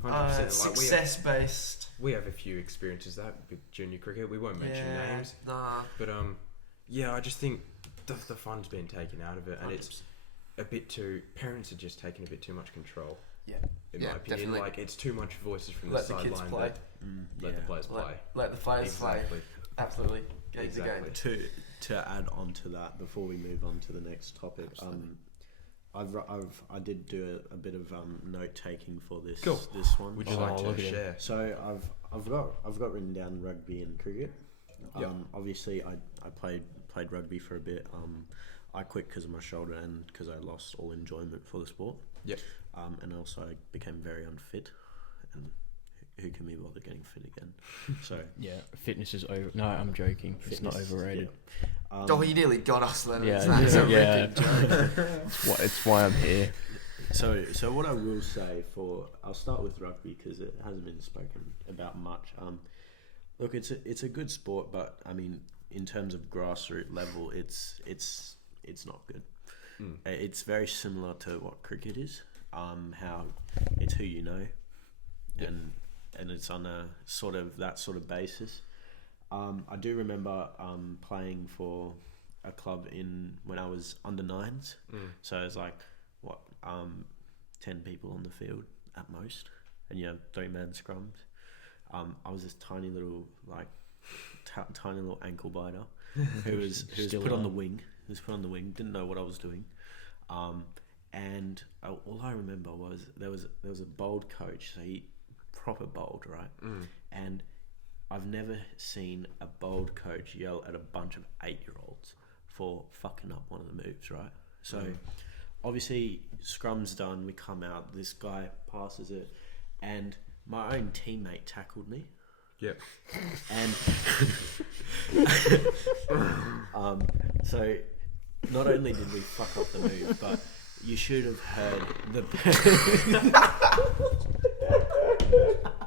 100%. success-based. We have a few experiences that with junior cricket. We won't mention names, Nah. but I just think the fun's been taken out of it, and it's a bit too. Parents are just taking a bit too much control. Yeah. In my opinion, definitely. like it's too much voices from Let the the kids sideline. play. Let the players play. Let the players play. Exactly. Absolutely. Game's Exactly. a game. To add on to that, before we move on to the next topic, I did do a bit of note taking for this this one. Would you like look to at him. share? So I've got written down rugby and cricket. Obviously I played rugby for a bit. I quit because of my shoulder and because I lost all enjoyment for the sport. Yep. And also I became very unfit, and who can be bothered getting fit again? So Yeah, fitness is over. No, I'm joking. It's not Fitness, overrated. You nearly got us, Leonard. Yeah, That's a yeah. ripping joke. It's why I'm here. So what I will say I'll start with rugby because it hasn't been spoken about much. Look, it's a good sport, but I mean, in terms of grassroots level, it's not good. It's very similar to what cricket is. How it's who you know, and it's on a sort of that sort of basis. I do remember playing for a club when I was under 9s. So it's like 10 people on the field at most, and you have 3-man scrums. I was this tiny little tiny little ankle biter who was put on the wing. He was put on the wing. Didn't know what I was doing. And all I remember was there was a bowled coach. So he proper bowled, right? And I've never seen a bowled coach yell at a bunch of 8-year-olds for fucking up one of the moves, right? So obviously scrum's done. We come out. This guy passes it, and my own teammate tackled me. Yep. And so not only did we fuck up the move, but you should have heard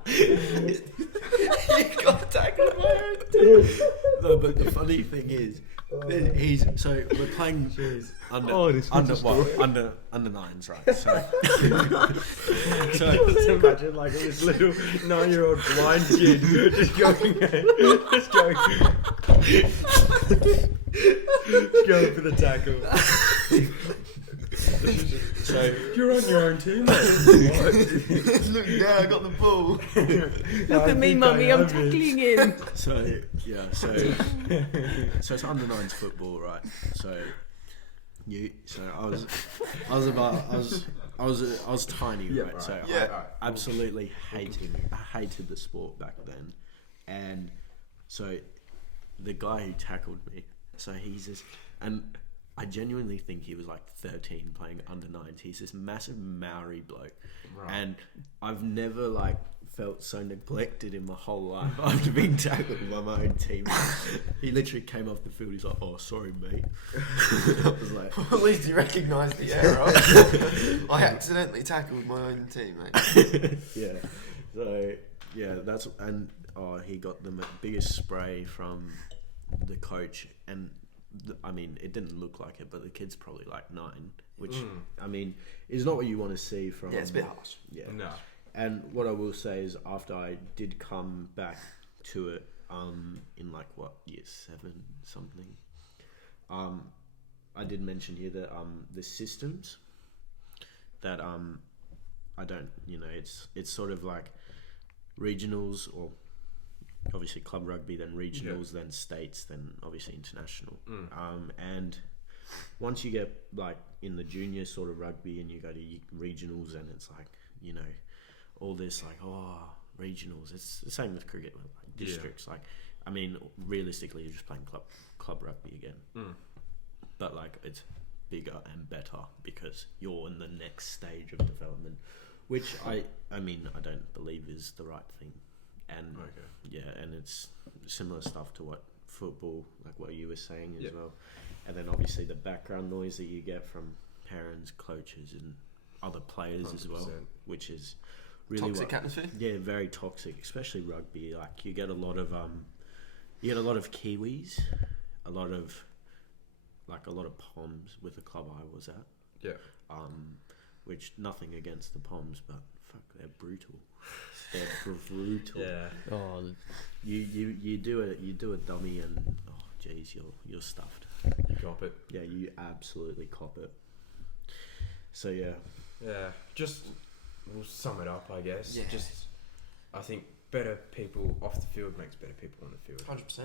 You got tackled by your own team. No, but the funny thing is, we're playing under 9s, right? So Just imagine like this little 9-year-old blind kid just going for the tackle. So you're on your own team, mate. Look, I got the ball. Look at me, mummy. I'm tackling him. So it's under 9s football, right? So I was tiny, right? Right. So Yeah. I absolutely hated the sport back then, and so the guy who tackled me, so he's this, and I genuinely think he was like 13 playing under 9s. He's this massive Maori bloke, and I've never felt so neglected in my whole life after being tackled by my own team. He literally came off the field. He's like, "Oh, sorry, mate." I was like, At least he recognised the error. I accidentally tackled my own teammate. yeah. So yeah, he got the biggest spray from the coach, and I mean, it didn't look like it, but the kid's probably like 9, which I mean is not what you want to see from. Yeah, it's a bit harsh. Yeah. No. And what I will say is, after I did come back to it, in year 7 something, I did mention here that the systems that I don't, it's sort of like regionals, or obviously club rugby, then regionals, then states, then obviously international. And once you get in the junior sort of rugby and you go to regionals, and it's all this regionals. It's the same with cricket, with districts. I mean, realistically, you're just playing club rugby again. But like, it's bigger and better because you're in the next stage of development, which I mean, I don't believe is the right thing. And and it's similar stuff to what football, like what you were saying as well. And then obviously the background noise that you get from parents, coaches, and other players 100%. As well, which is really toxic atmosphere. Yeah, very toxic, especially rugby. Like you get a lot of Kiwis, a lot of Poms with the club I was at. Yeah. Which nothing against the Poms, but fuck, they're brutal. They're brutal. Yeah. Oh, you do a dummy and oh geez, you're stuffed. You cop it. Yeah, you absolutely cop it. So yeah. Yeah. Just we'll sum it up, I guess. Yeah. Just I think better people off the field makes better people on the field. 100%.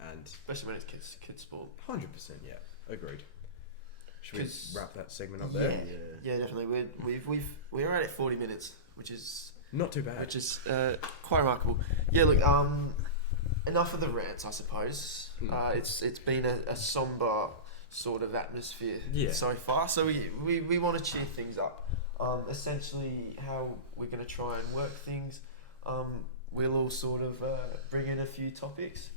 And especially when it's kids sport. 100%. Yeah. Agreed. Should we wrap that segment up there? Yeah, definitely. We're right at 40 minutes, which is not too bad. Which is quite remarkable. Yeah, look, enough of the rants, I suppose. It's been a somber sort of atmosphere so far. So we want to cheer things up. Essentially, how we're going to try and work things. We'll all sort of bring in a few topics.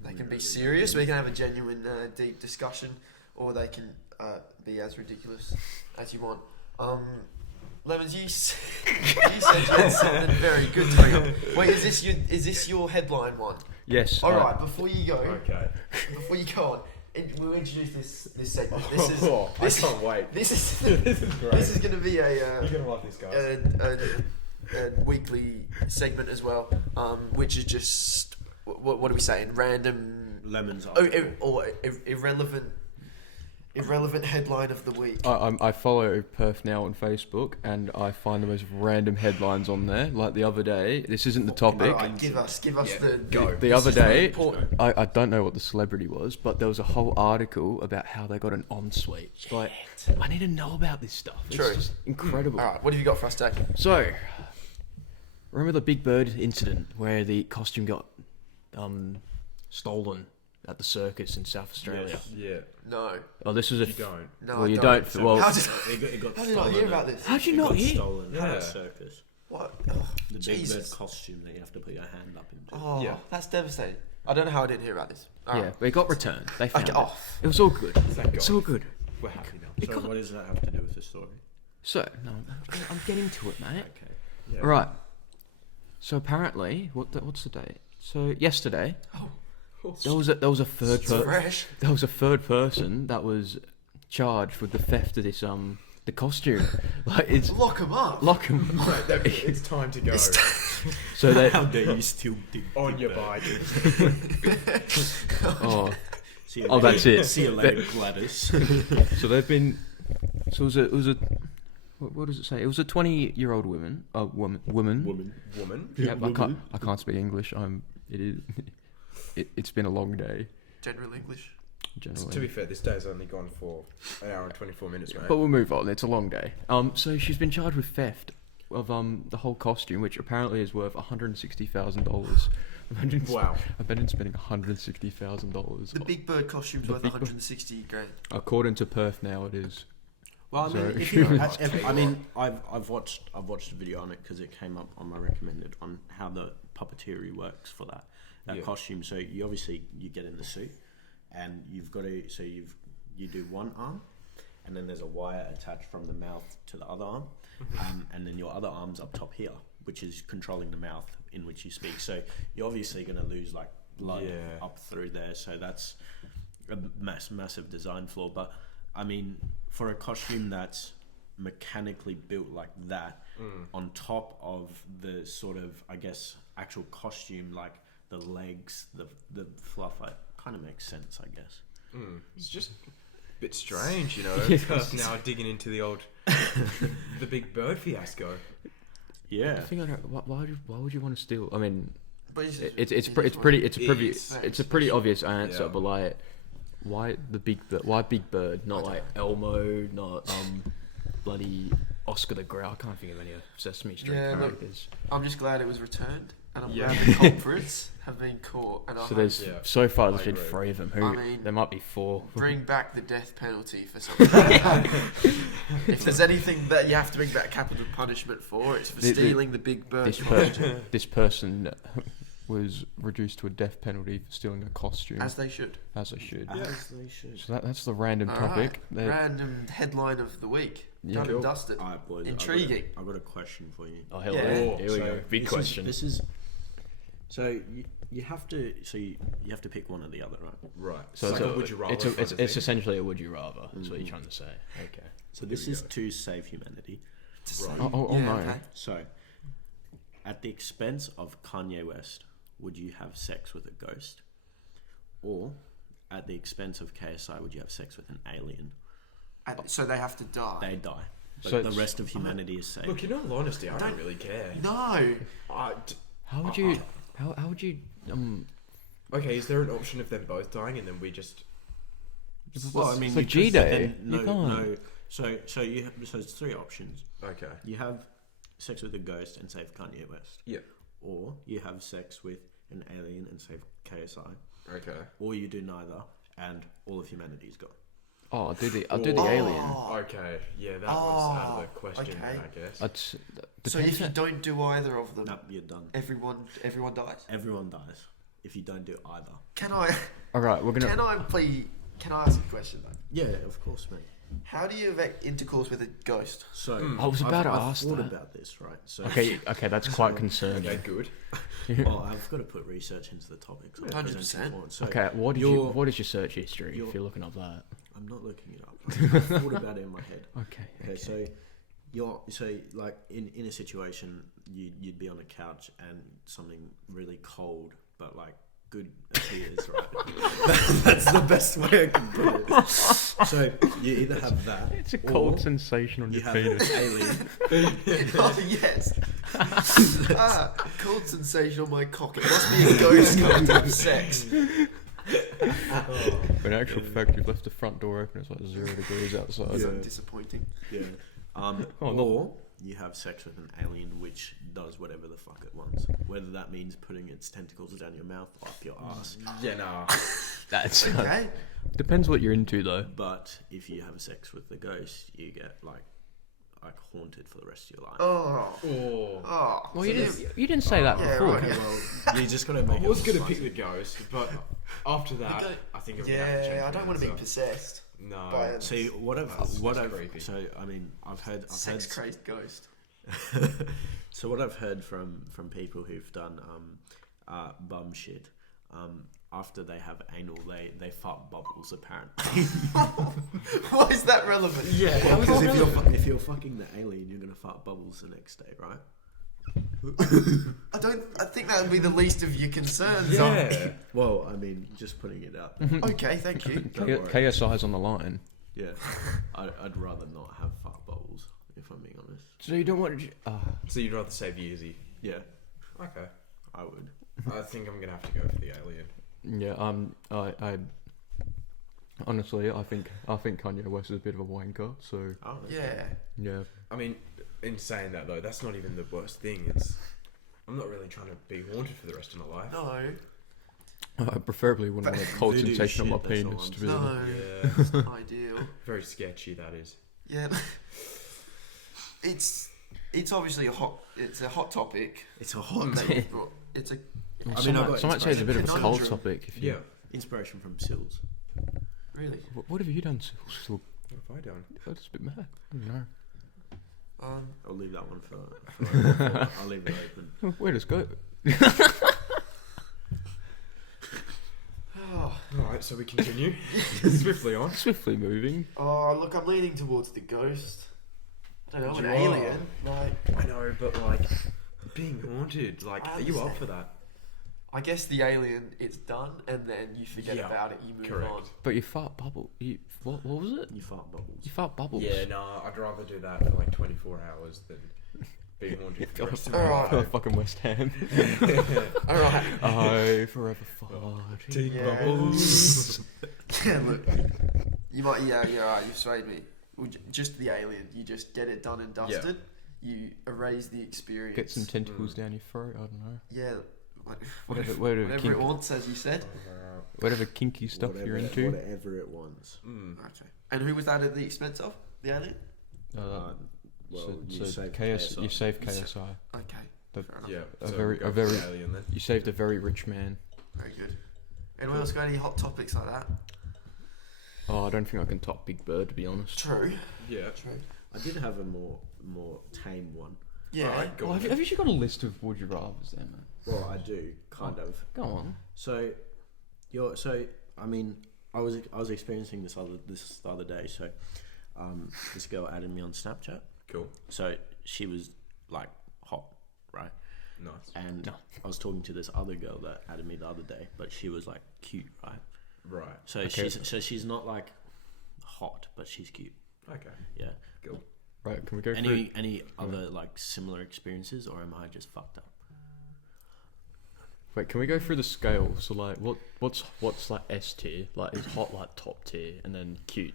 They can be serious. We can have a genuine, deep discussion, or they can be as ridiculous as you want. Lemons, you said you had something very good to bring up. Wait, is this your headline one? Yes. All right. Before you go on, we'll introduce this segment. I can't wait. This is great. This is going to be a you're gonna love this, guys. a weekly segment as well, which is just what are we saying? Random lemons or irrelevant headline of the week. I follow Perth Now on Facebook, and I find the most random headlines on there. Like the other day, this isn't the topic. Right, give us the go. The other day, I don't know what the celebrity was, but there was a whole article about how they got an ensuite. Like, I need to know about this stuff. True. It's just incredible. All right, what have you got for us, Dave? So, remember the Big Bird incident where the costume got stolen at the circus in South Australia? Yes. Yeah. No. Oh, this was You don't. No, well, I you don't. don't. Well, How did How you not hear about this? How'd you not hear? Stolen at Yeah. a circus. What? The Jesus. big bird costume that you have to put your hand up into. Oh, Yeah. that's devastating. I don't know how I didn't hear about this. All Yeah, right. but it got returned. They found Okay, it. It was all good. Thank It's God. all good. We're happy now. So what does that have to do with the story? So, no, I'm getting to it, mate. Okay. Yeah. Right. So apparently, what's the date? So yesterday, there was a third It's fresh. there was a third person that was charged with the theft of this the costume. Like it's Lock them up. lock 'em. Right, it's time to go. So they How dare you still dig On Big your Bird? bike. oh See you Oh, later. that's it. See you later, Gladys. so they've been so it was a what does it say? It was a 20-year-old woman. Woman. Woman. Yep, I can't speak English. It's been a long day. General English. Generally. To be fair, this day's only gone for an hour and 24 minutes, mate. But we'll move on. It's a long day. So she's been charged with theft of the whole costume, which apparently is worth $160,000. Wow. I've been spending $160,000. The Big Bird costume's The worth Big Bird. 160 grand. According to Perth Now, it is. Well, I mean, So- if you, I've watched a video on it because it came up on my recommended on how the puppeteering works for that Yeah. costume. So you obviously you get in the suit, and you've got to you do one arm, and then there's a wire attached from the mouth to the other arm, and then your other arm's up top here, which is controlling the mouth in which you speak. So you're obviously going to lose like blood Yeah. up through there. So that's a massive design flaw. But I mean, for a costume that's mechanically built like that, on top of the sort of, I guess, actual costume, like the legs, the fluff, it kind of makes sense, I guess. It's just a bit strange, you know. Yeah. Us now digging into the old, the Big Bird fiasco. Yeah. The thing I don't, why would you want to steal? I mean, But it's a pretty obvious answer, Yeah. but like, why the Big Bird? Why Big Bird? Not like Elmo, not bloody Oscar the Grouch. I can't think of any of Sesame Street Yeah, look, characters. I'm just glad it was returned. and I'm Yeah. glad the culprits have been caught. And I So hope there's Yeah. so far there's I been agree. 3 of them. I mean, There might be 4. bring back the death penalty for something. If there's anything that you have to bring back capital punishment for, it's for stealing the Big Bird. This person was reduced to a death penalty for stealing a costume, As they should. as they should. As they should. So that's the random topic. Alright. Random headline of the week. Yeah. Done Cool. and dusted. Alright, boys. Intriguing. I've got a question for you. Oh hell Yeah. yeah! Here we So go. Big question. This is so you have to you have to pick one or the other, right? Right. So Like a would you rather it's kind of it's thing? essentially a would you rather. That's what you're trying to say. Okay. So this we is go. to save humanity. Right. Oh Yeah, no. okay. So, at the expense of Kanye West, would you have sex with a ghost? Or, at the expense of KSI, would you have sex with an alien? And so they have to die. They die. But So the it's- rest of humanity is saved. Look, in all honesty, I don't really care. No. How would you? How would you? Okay, is there an option of them both dying and then we just? well, I mean, So you could- G-Day, then- you can't. So it's 3 options. Okay. You have sex with a ghost and save Kanye West. Yeah. Or you have sex with an alien and save KSI. Okay. Or you do neither and all of humanity's gone. Oh, I'll do the alien. Okay. Yeah, that one's out of the question, okay. I guess. So if you don't do either of them, Nope, you're done. everyone dies. Everyone dies if you don't do either. Can I All right, we're gonna. can I ask a question though? Yeah, of course, mate. How do you have intercourse with a ghost? So I was about to I've ask thought that. about this, right? So Okay, that's quite concerning. Okay, good. well, I've got to put research into the topics. 100%. So Okay, what is your search history if you're looking up that? I'm not looking it up. I've thought about it in my head. Okay. So like in a situation you'd be on a couch and something really cold but like good appears, right? That's the best way I can put it. So you either have that. It's a or cold sensation on You your have an penis. alien. Oh yes. Cold sensation on my cock. It must be a ghost coming to have sex. In actual fact, you've left the front door open. It's like 0 degrees outside. That's Yeah. disappointing. Yeah. Oh, no. Or you have sex with an alien which does whatever the fuck it wants. Whether that means putting its tentacles down your mouth or up your ass. Yeah, nah. That's Okay. depends what you're into though. But if you have sex with the ghost, you get like haunted for the rest of your life. Oh. Oh. Oh. Well, you didn't say that Yeah, before. right. Okay, well, you just gotta make I it. was gonna spicy. pick the ghost, but after that, go- I think I'm gonna have to change Yeah, I my don't want to be answer. possessed No. by a See what That's I've creepy. so I mean I've heard sex-crazed ghost. so what I've heard from people who've done bum shit, after they have anal they fart bubbles apparently. Why is that relevant? Yeah. Well, because if you're fucking the alien, you're gonna fart bubbles the next day, right? I think that would be the least of your concerns. Yeah. Well, I mean, just putting it out. Okay, thank you. Don't worry. KSI's on the line. Yeah, I'd rather not have fart bubbles if I'm being honest. So you don't want. So you'd rather save Yeezy? Yeah, Okay. I would. I think I'm gonna have to go for the alien. Yeah. I honestly, I think Kanye West is a bit of a wanker. So Oh, Yeah. yeah. I mean, in saying that though, that's not even the worst thing. I'm not really trying to be haunted for the rest of my life. No. I preferably wouldn't want a cold Voodoo sensation on my shit, that's all penis. I'm To be No. honest. Yeah. It's not ideal. Very sketchy, that is. Yeah. It's obviously a hot topic. It's a hot that take. you've brought. It's a Some I've got might say it's a bit of a cold conundrum. topic. If you, Yeah. inspiration from Sills. really. What have you done, Sil? What have I done? I'm just a bit mad. I don't know. I'll leave that one for I'll leave it open. Where does go? Alright, so we continue. Swiftly on. Swiftly moving. Oh, look, I'm leaning towards the ghost. I don't know, an You are. alien. Like, I know, but like, being haunted, like, I are you up understand. for that? I guess the alien, it's done, and then you forget Yeah, about it. You move correct. on. But you fart bubble. What was it? You fart bubbles. You fart bubbles. Yeah, nah, I'd rather do that for like 24 hours than being haunted for the rest of my Alright. life. Fucking West Ham. All right. I forever fart. Take Yeah. bubbles. Yeah, look. You might. Yeah, you're right. You've swayed me. Well, just the alien. You just get it done and dusted. you erase the experience. Get some tentacles down your throat. I don't know. Yeah, like, Whatever it wants, as you said. Whatever kinky stuff you're into. Whatever it wants. Okay. And who was that at the expense of? The alien? Well, you saved KS, you saved KSI. Okay. The, Fair enough. Yeah. A so very, we'll a go for very. the alien then. You saved a very rich man. Very good. Anyone else got any hot topics like that? Oh, I don't think I can top Big Bird, to be honest. True. Yeah. True. I did have a more tame one. Yeah. Alright, go Well, on. have you got a list of would you rather's there, man? Well, I do kind of. Go on. So, I mean, I was experiencing this the other day. So, this girl added me on Snapchat. Cool. So she was like hot, right? Nice. And I was talking to this other girl that added me the other day, but she was like cute, right? Right. So Okay. she's not like hot, but she's cute. Okay. Yeah. Cool. Right, can we go through? Any other like similar experiences, or am I just fucked up? Wait, can we go through the scale? So like, what's like S tier? Like, is hot like top tier, and then cute?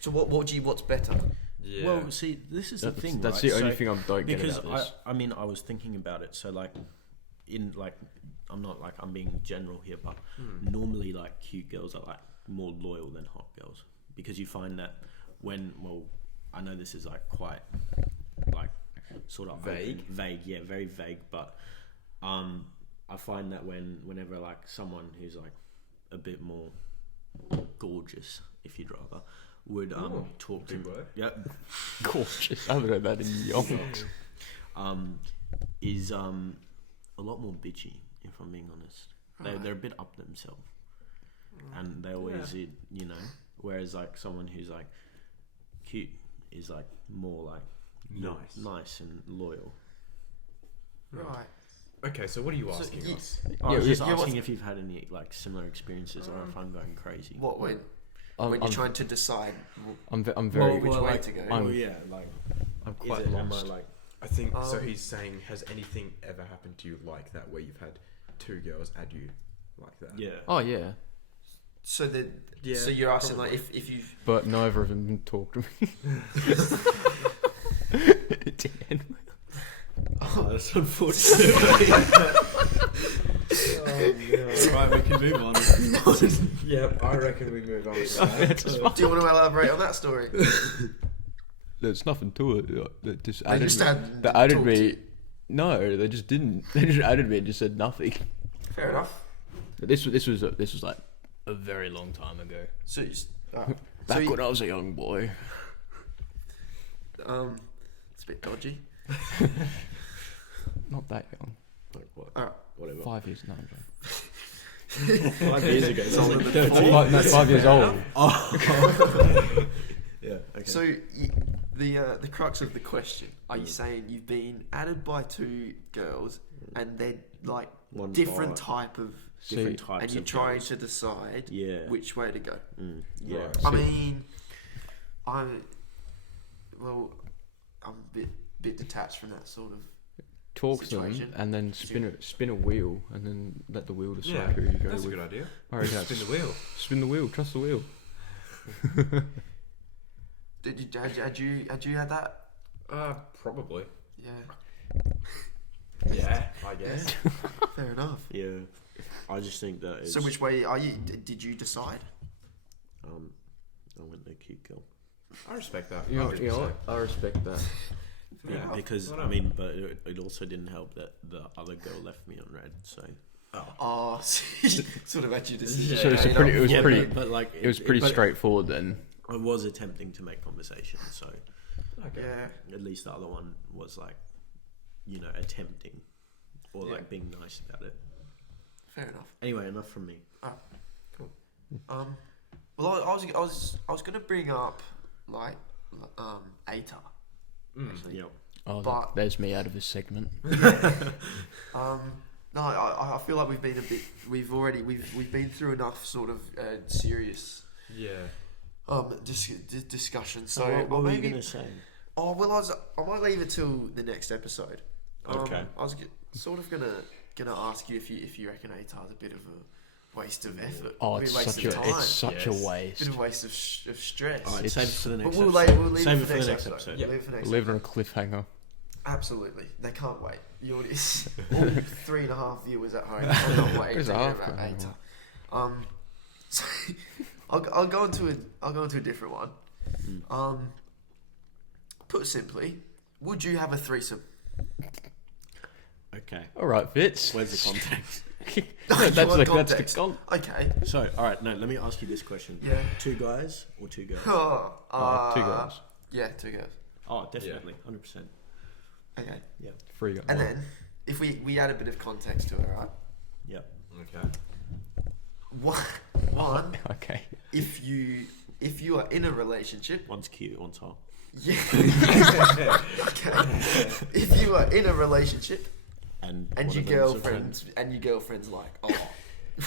So what's better? Yeah. Well, see, this is the thing. That's right? the only So- thing I don't get because about this. I mean, I was thinking about it. So like, I'm not like I'm being general here, but normally like cute girls are like more loyal than hot girls, because you find that I know this is like quite like sort of Vague? yeah, very vague, but I find that whenever like someone who's like a bit more gorgeous, if you'd rather, would talk to Good word. yeah Gorgeous. I haven't heard that in years. is a lot more bitchy, if I'm being honest. They're a bit up themselves, and they always you know, whereas like someone who's like cute is like more like nice and loyal. Right. Okay, so what are you asking us? I was just yeah, asking if you've had any like similar experiences, or if I'm going crazy. What when I'm you're trying to decide I'm very. which way to go? I'm- yeah, like I'm is quite it, am I lost. like I think so. He's saying, has anything ever happened to you like that, where you've had two girls add you like that? yeah. Oh yeah, So that Yeah, so you're asking probably. like if you've but neither of them talk to me. Dan. Oh, that's unfortunate. Right, we can move on. Yeah, I reckon we move on. do you want to elaborate on that story? There's nothing to it. They just They added just me. added- They added talked me. to you. No, they just didn't. They just added me and just said nothing. Fair enough. But this was like a very long time ago. So you just, Back when I was a young boy. it's a bit dodgy. Not that young. Like what? Alright. Whatever. 5 years. No, I'm joking. 5 years ago. It's older like than 13. 5 years old. Yeah. Okay. So the crux of the question: are you saying you've been added by two girls and they're like One different type. type of, different types and you're of trying girls. to decide Yeah. which way to go? Yeah. Right. I mean, I'm a bit detached from that sort of. Talk to them Situation. and then spin a wheel and then let the wheel decide Yeah, who you go that's a with. good idea. I reckon that's- Spin the wheel. Spin the wheel. Trust the wheel. Had you had that? Probably. Yeah. Yeah, I guess. Fair enough. Yeah. I just think that it's, So which way are you? Did you decide? I went the cute girl. I respect that. You know 100%. what? I respect that. Yeah, enough. because Why I not? mean, but it also didn't help that the other girl left me on red. So Oh, sort of at your decision. So it's a pretty. It was yeah, pretty. but like It was pretty but straightforward then. I was attempting to make conversation, so Okay. Yeah. at least the other one was like, you know, attempting or Yeah. like being nice about it. Fair enough. Anyway, enough from me. Well, I was gonna bring up like ATAR. Actually. Yeah. Oh, But- there's me out of this segment. No, I feel like we've been through enough sort of serious Yeah. discussion. So So what were you maybe gonna say? I might leave it till the next episode. Okay. I was sort of gonna ask you if you reckon ATAR is a bit of a waste of effort. Oh, a it's waste such of a time. it's such a Yes. waste. bit of a waste of stress. Alright, It's- save it for the But next we'll episode. leave Save it it for the next episode. Yeah. Leave it for next Leave it on a episode. cliffhanger. Absolutely, they can't wait. All 3.5 viewers at home cannot wait to hear about ATA. So I'll go into a different one. Put simply, would you have a threesome? Okay. All right, Fitz. Where's the context? That's context. the Okay. So, all right, no, let me ask you this question. Yeah. 2 guys or 2 girls? 2 girls. Yeah, 2 girls. Oh, definitely, 100%. Okay. Yeah. 3 girls. And then, if we add a bit of context to it, right? Yeah. Okay. One, Okay. if you are in a relationship, One's cute, one's hot. yeah. Okay. If you are in a relationship And and one your of them's a girlfriend's like, oh,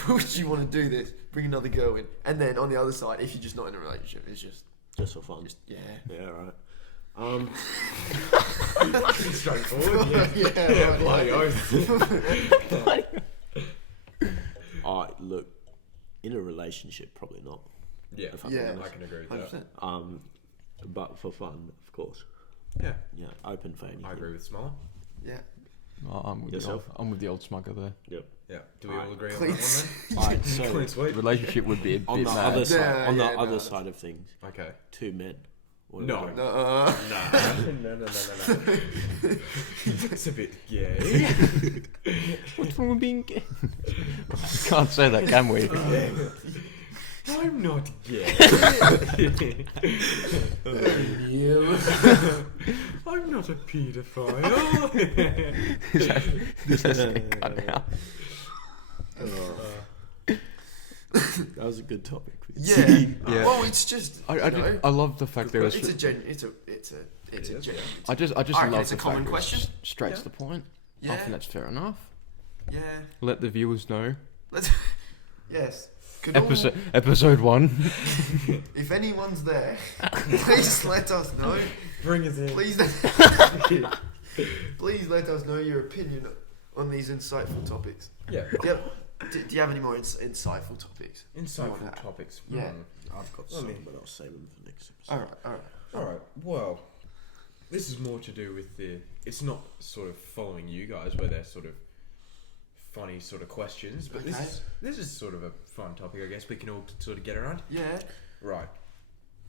would you want to do this? Bring another girl in. And then on the other side, if you're just not in a relationship, it's just Just for fun. yeah. Yeah, right. Straightforward. Yeah, Bloody oath. Look, in a relationship, probably not. Yeah, If I'm Yeah. honest. I can agree with that. 100%. But for fun, of course. Yeah, Yeah, open for anything. I agree with Smaller. Yeah. Oh, I'm with Yourself? I'm with the old smuggler there. Yep. Yeah. Do we Alright. all agree Clean on that one Alright, then? so Clean sweep. Relationship would be a on bit the mad. other side, Yeah, the yeah, other no. side of things, Okay. 2 men. What No. do we No. No. That's a bit gay. What's wrong with being gay? Can't say that, can we? I'm not gay. I'm not a paedophile. This has to get cut out. That was a good topic. Yeah. Yeah. Well, it's just I love the fact there was. it's a genuine. I just I reckon love it's the a common fact it was question. straight Yeah. to the point. Yeah. I think that's fair enough. Yeah. Let the viewers know. Let's. Yes. Could all- Episode 1. if anyone's there, please let us know. Bring us in. Please let us know your opinion on these insightful topics. Yeah. Do you have any more insightful topics? Insightful topics. Yeah. I've got some, but I'll save them for next episode. All Alright, well, this is more to do with it's not sort of following you guys where they're sort of funny sort of questions, but Okay. this is sort of a fun topic I guess we can all sort of get around. Yeah. Right.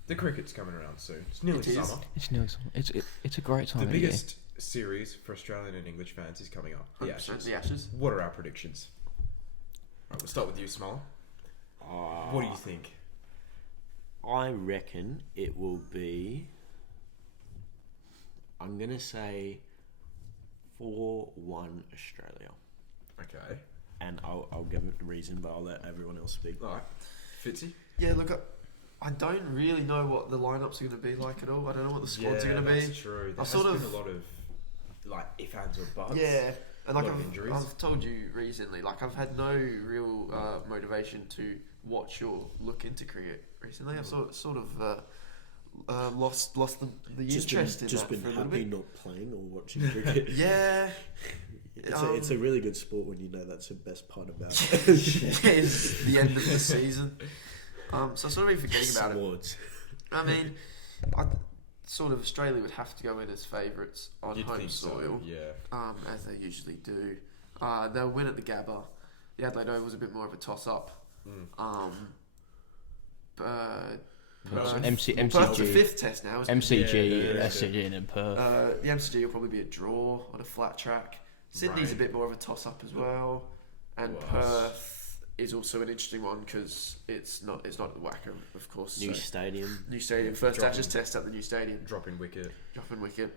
The cricket's coming around soon. It's nearly It is. summer. It's nearly it's a great time. The of year. biggest series for Australian and English fans is coming up. The 100% Ashes. the Ashes. What are our predictions? Right, we'll start with you, Smaller. What do you think? I reckon it will be. I'm gonna say 4-1 Australia, Okay. and I'll give it the reason, but I'll let everyone else speak. Alright. Fitzy? Yeah. Look, I don't really know what the lineups are going to be like at all. I don't know what the squads are going to be. That's true. There I've has sort been of- a lot of like if, ands or buts. Yeah, and like lot of injuries. I've told you recently, like I've had no real motivation to watch or look into cricket recently. I've sort of lost the interest in just that been for a little happy bit. not playing or watching cricket. Yeah, It's a really good sport when you know that's the best part about it. is the end of the season. So I've sort of been forgetting about it. Awards. I mean, sort of Australia would have to go in as favourites on You'd home think soil. so, yeah. As they usually do. They'll win at the Gabba. The Adelaide Oval was a bit more of a toss-up. But Perth's the MCG, fifth test now, isn't it? MCG, Yeah, SCG, and then Perth. The MCG will probably be a draw on a flat track. Sydney's Right. a bit more of a toss-up as well. And Was. Perth is also an interesting one because it's not the WACA, of course. New so- stadium, New stadium. First Dropping- Ashes test at the new stadium. Dropping wicket. Dropping wicket.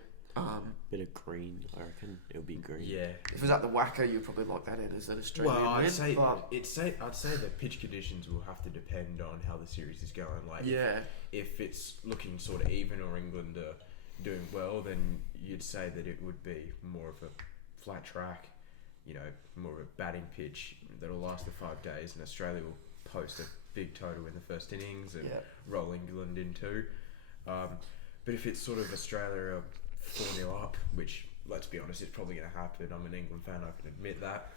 bit of green. I reckon it'll be green. Yeah. If it was at the WACA, you'd probably lock that in as an Australian Well, win. I'd say but the pitch conditions will have to depend on how the series is going. Like, yeah, if it's looking sort of even or England are doing well, then you'd say that it would be more of a flat track, you know, more of a batting pitch that'll last the 5 days, and Australia will post a big total in the first innings and yeah. roll England in two. But if it's sort of Australia 4-0 up, which, let's be honest, it's probably going to happen. I'm an England fan, I can admit that.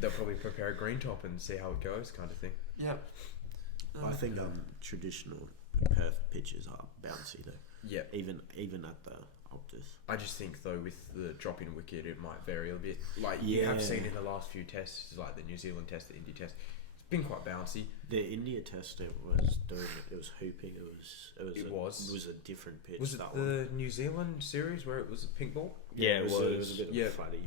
They'll probably prepare a green top and see how it goes, kind of thing. Yeah. I think traditional Perth pitches are bouncy though. Yeah. Even at the Optus. I just think though with the drop in wicket, it might vary a bit. Like you have seen in the last few tests, like the New Zealand test, the India test, it's been quite bouncy. The India test it was hooping. It was a different pitch. Was it that the one. New Zealand series where it was a pink ball? Yeah, it was a bit of flatty.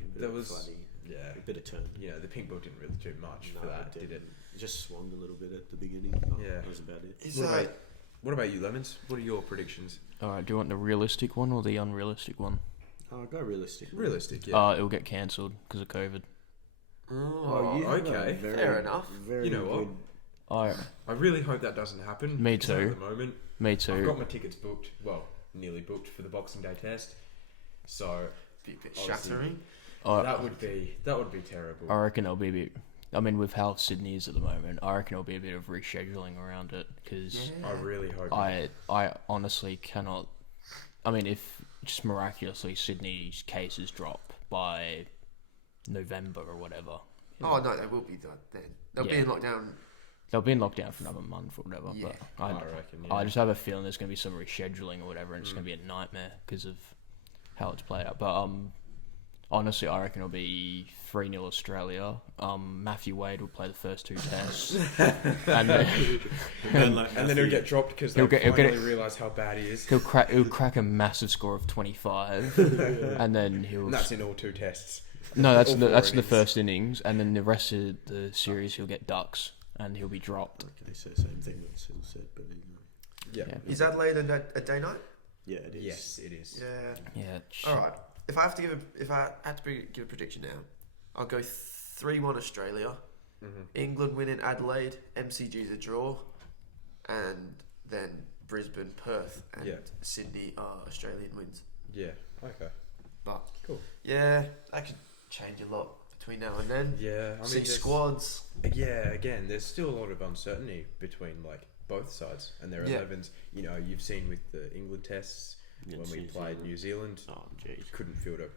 Yeah, A bit of turn. you know, the pink ball didn't really do much for that, did it? It just swung a little bit at the beginning. Yeah. That was about it. What about you, Lemons? What are your predictions? Alright, do you want the realistic one or the unrealistic one? Go realistic. Realistic, yeah. It'll get cancelled because of COVID. Okay. Fair enough. You know what? I really hope that doesn't happen. Me too. At the moment, Me too. I've got my tickets booked. Well, nearly booked for the Boxing Day test. So Be a bit obviously, shattering. that would be terrible. I reckon there'll be a bit. I mean, with how Sydney is at the moment, I reckon there'll be a bit of rescheduling around it because I really hope. I honestly cannot. I mean, if just miraculously Sydney's cases drop by November or whatever. Oh no, they will be done then. They'll be in lockdown. They'll be in lockdown for another month or whatever. Yeah. But I reckon. Yeah. I just have a feeling there's going to be some rescheduling or whatever, and it's going to be a nightmare because of how it's played out. But honestly, I reckon it'll be 3-0 Australia. Matthew Wade will play the first two tests, and then he'll get dropped because they'll finally realise how bad he is. He'll crack a massive score of 25, and then he'll. And that's in all two tests. No, that's the first innings, and then the rest of the series he'll get ducks, and he'll be dropped. Okay, they say the same thing that Sil said, but Yeah. Is Adelaide a day night? yeah, it is. Yes, it is. Yeah. Yeah. All right. If I had to give a prediction now, I'll go 3-1 Australia. Mm-hmm. England win in Adelaide. MCG's a draw, and then Brisbane, Perth, and Sydney are Australian wins. Yeah. Okay. But cool. Yeah, that could change a lot between now and then. Yeah. I mean, squads. Yeah. Again, there's still a lot of uncertainty between like both sides and their 11s. You know, you've seen with the England tests. When we played New Zealand, couldn't field a.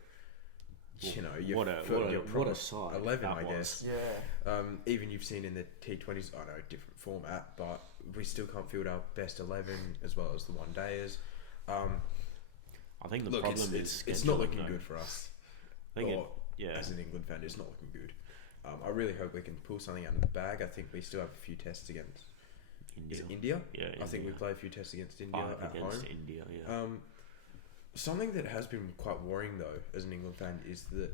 You know, what a side 11, that I guess. Yeah. Even you've seen in the T20s, I know different format, but we still can't field our best 11 as well as the one dayers. I think the problem is it's not looking good for us. I think as an England fan, it's not looking good. I really hope we can pull something out of the bag. I think we still have a few tests against India. Yeah, I think we play a few tests against India at home. India, yeah. Something that has been quite worrying though, as an England fan, is that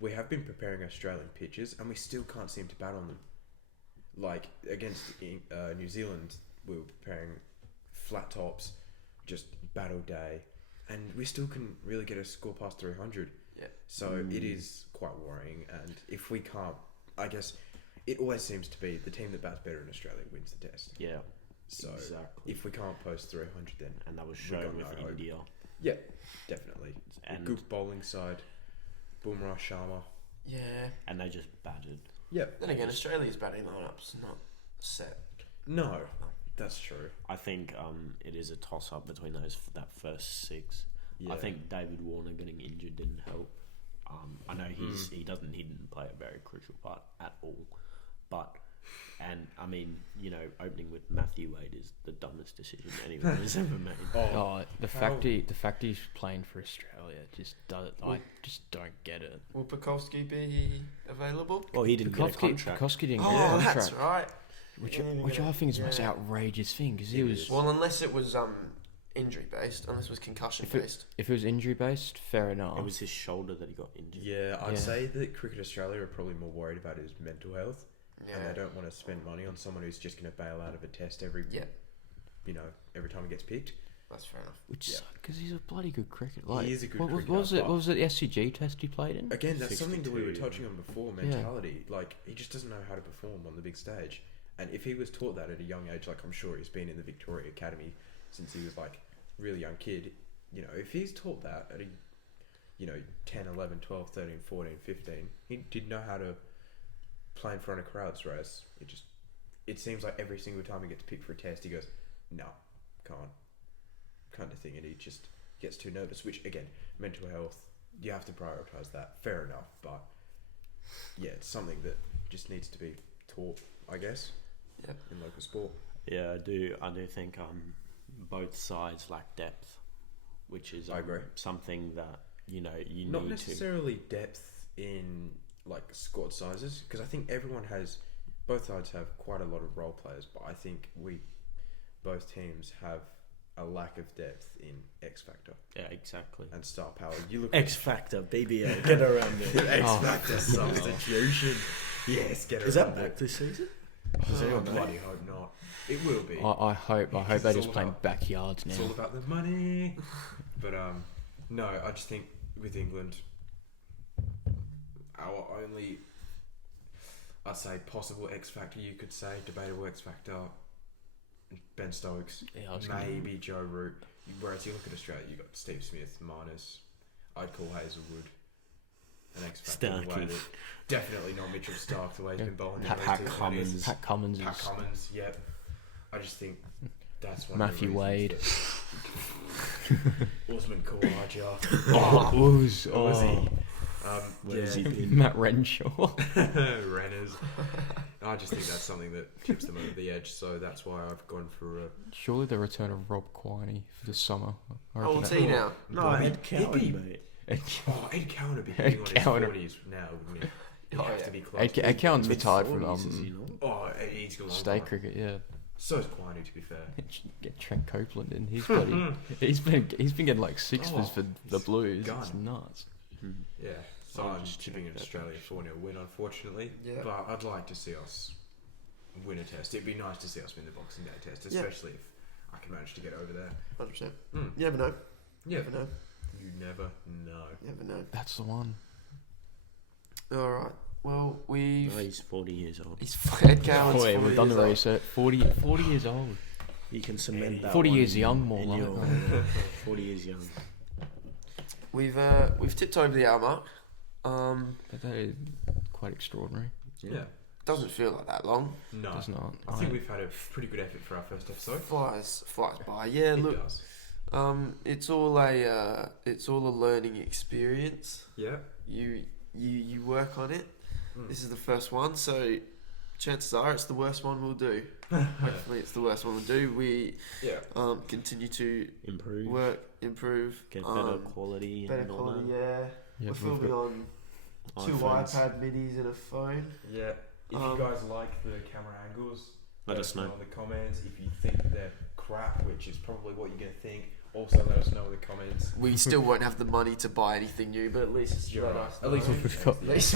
we have been preparing Australian pitches and we still can't seem to bat on them. Like against New Zealand, we were preparing flat tops, just battle day, and we still couldn't really get a score past 300. Yeah. So it is quite worrying, and if we can't, I guess it always seems to be the team that bats better in Australia wins the test. Yeah. So exactly. if we can't post 300, then and that was shown with India. Yeah, definitely. And a good bowling side, Bumrah, Sharma. Yeah. And they just batted. Yeah. Then again, Australia's batting lineup's not set. No, that's true. I think it is a toss up between that first six. Yeah. I think David Warner getting injured didn't help. I know he didn't play a very crucial part at all, but. And I mean, you know, opening with Matthew Wade is the dumbest decision anyone has ever made. The fact he's playing for Australia I just don't get it. Will Pekowski be available? Well, he didn't get a contract. Pekowski didn't get a contract. That's right. Which I think is the most outrageous thing because he was. Well, unless it was injury based, unless it was concussion based. If it was injury based, fair enough. It was his shoulder that he got injured. Yeah, I'd say that Cricket Australia are probably more worried about his mental health. Yeah. And they don't want to spend money on someone who's just going to bail out of a test every time he gets picked. That's fair enough. Which because he's a bloody good cricketer. Like, he is a good cricketer. What was it? The SCG test he played in? Again, that's something that we were touching on before. Mentality, like he just doesn't know how to perform on the big stage. And if he was taught that at a young age, like I'm sure he's been in the Victoria Academy since he was like a really young kid. You know, if he's taught that at a 10, 11, 12, 13, 14, 15, he did know how to play in front of crowds, whereas it seems like every single time he gets picked for a test, he goes, no, can't kind of thing, and he just gets too nervous, which again, mental health, you have to prioritise that, fair enough, but yeah, it's something that just needs to be taught, I guess, in local sport. Yeah, I do think both sides lack depth. which is I agree. something that you Not need to. necessarily depth in like squad sizes, because I think both sides have quite a lot of role players, but I think both teams have a lack of depth in X Factor Yeah, exactly. and star power. You look X Factor, BBA, get around it. X Factor substitution. Yes, get around Is that it. back this season? Does anyone bloody hope not? It will be. I hope Because they it's just all play about- backyards It's now. all about the money. But no, I just think with England, our only, I'd say, possible X Factor, you could say, debatable X Factor, Ben Stokes, Yeah, I was maybe Joe Root. Whereas you look at Australia, you got Steve Smith, Marnus, I'd call Hazelwood an X Factor. in the way Starkey. that- Definitely not Mitchell Stark, the way he's been bowling. in Pat those two Cummins. twenties. Pat Cummins Pat is Cummins, yep. I just think that's one Matthew of the Wade. Usman Khawaja. Ooze. Was he? Where's he Yeah. been? Matt Renshaw. Renners. I just think that's something that tips them over the edge, so that's why I've gone for a. Surely the return of Rob Quiney for the summer. I How reckon old's that- he now? No, Bobby, Ed Cowan, he'd be- mate. Oh, Ed Cowan would be Ed hitting on his Cowan. 40s now, wouldn't he? He'd Oh, have yeah. to be close. Ed Cowan's retired from Mid-40s, is he not? Oh, he's got a long state time. cricket. Yeah. So's Quiney, to be fair. Get Trent Copeland in. He's been getting like sixers for the Blues. gun. It's nuts. Yeah, so I'll I'm just tipping check an that Australia 4-0 win, unfortunately. Yeah. But I'd like to see us win a test. It'd be nice to see us win the Boxing Day test, Yeah. especially if I can manage to get over there. 100%. Mm. You never know. Yeah, Never know. you never know. You never know. That's the one. All right. Well, Oh, we've. he's 40 years old. He's Ed Cowan's Boy, 40 we've done the years old. research. 40 years old. You can cement that 40 one years in- young, more in like your- it. 40 years young. We've tipped over the hour mark. But that is quite extraordinary. Yeah. Doesn't feel like that long. No. Does not. I think we've had a pretty good effort for our first episode. Flies by. Yeah. It Look. does. It's all a learning experience. Yeah. You work on it. Mm. This is the first one, so chances are it's the worst one we'll do. Hopefully, it's the worst one we'll do. We Yeah. continue to Improve. work, improve, Get better quality. better and all quality. that. Yeah, Yeah, we're we've filming got- on 2 iPhones. iPad minis and a phone. Yeah. If Um, you guys like the camera angles, Let us know. in the comments. If you think they're crap, which is probably what you're going to think, also let us know in the comments. We still won't have the money to buy anything new, but at least You're let right. us At least know. we've got- At least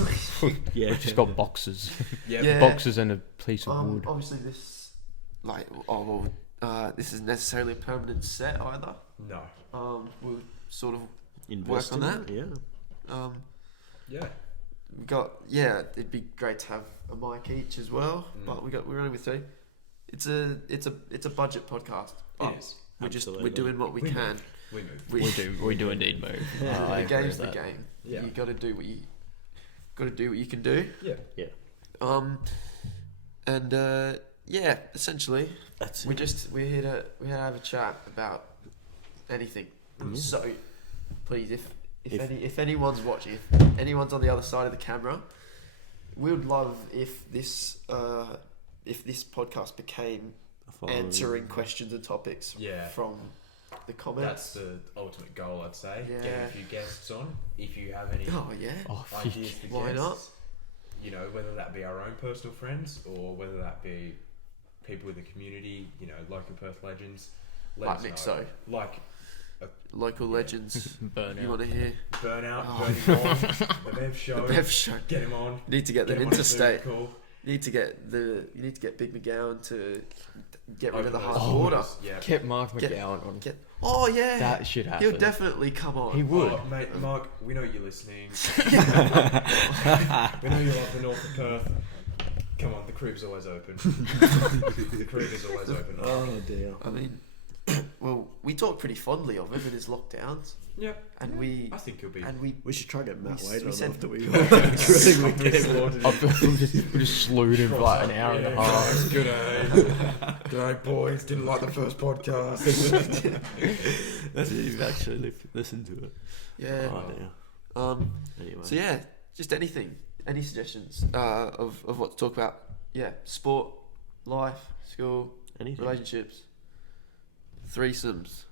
Yeah. We've just got boxes. Yeah. Yeah. Boxes and a piece of wood. obviously this this isn't necessarily a permanent set either. No. We'll sort of Invest on in that. it, Yeah. Yeah. we got it'd be great to have a mic each as well, but we're only with 2. It's a budget podcast. But It is. we're Absolutely. doing what we We can. We move. We do indeed move. I The agree game's with the that. game. Yeah. You got to do what you can do. Yeah. And essentially That's we're here to have a chat about anything. Mm. So please, If- if anyone's watching, if anyone's on the other side of the camera, we would love if this podcast became answering questions and topics Yeah. from the That's comments. the ultimate goal, I'd say. Yeah. Getting a few guests on. If you have any Oh yeah. Oh, ideas for Why guests, not? you know, whether that be our own personal friends or whether that be people in the community, you know, local Perth legends. Let Like us Nick know. So. Like Local legends. burnout. You want to hear? Burnout, Oh. Burning On, the Bev Show. Bev Show. Get him on. You need to get them him on a interstate. Zoom call. You need to get Big McGowan to get rid of the Open hard those border. borders, Yeah. Get Mark Get- McGowan on. Oh yeah. That should happen. He'll definitely come on. He would. Oh, mate, Mark, we know you're listening. We know you love the north of Perth. Come on, the crib's always open. The crib is always open. Oh dear. I mean, well, we talk pretty fondly of him in his lockdowns, Yeah, and we I think he'll be. We should try to get Matt We- Wade we on said- after we. We just slewed him for like an hour and a half. Good day. Good day, boys. Didn't like the first podcast. That's it. You've actually listened to it. yeah. Oh dear. Anyway. So yeah, just anything, any suggestions of what to talk about? Yeah, sport, life, school, Anything. relationships, threesomes.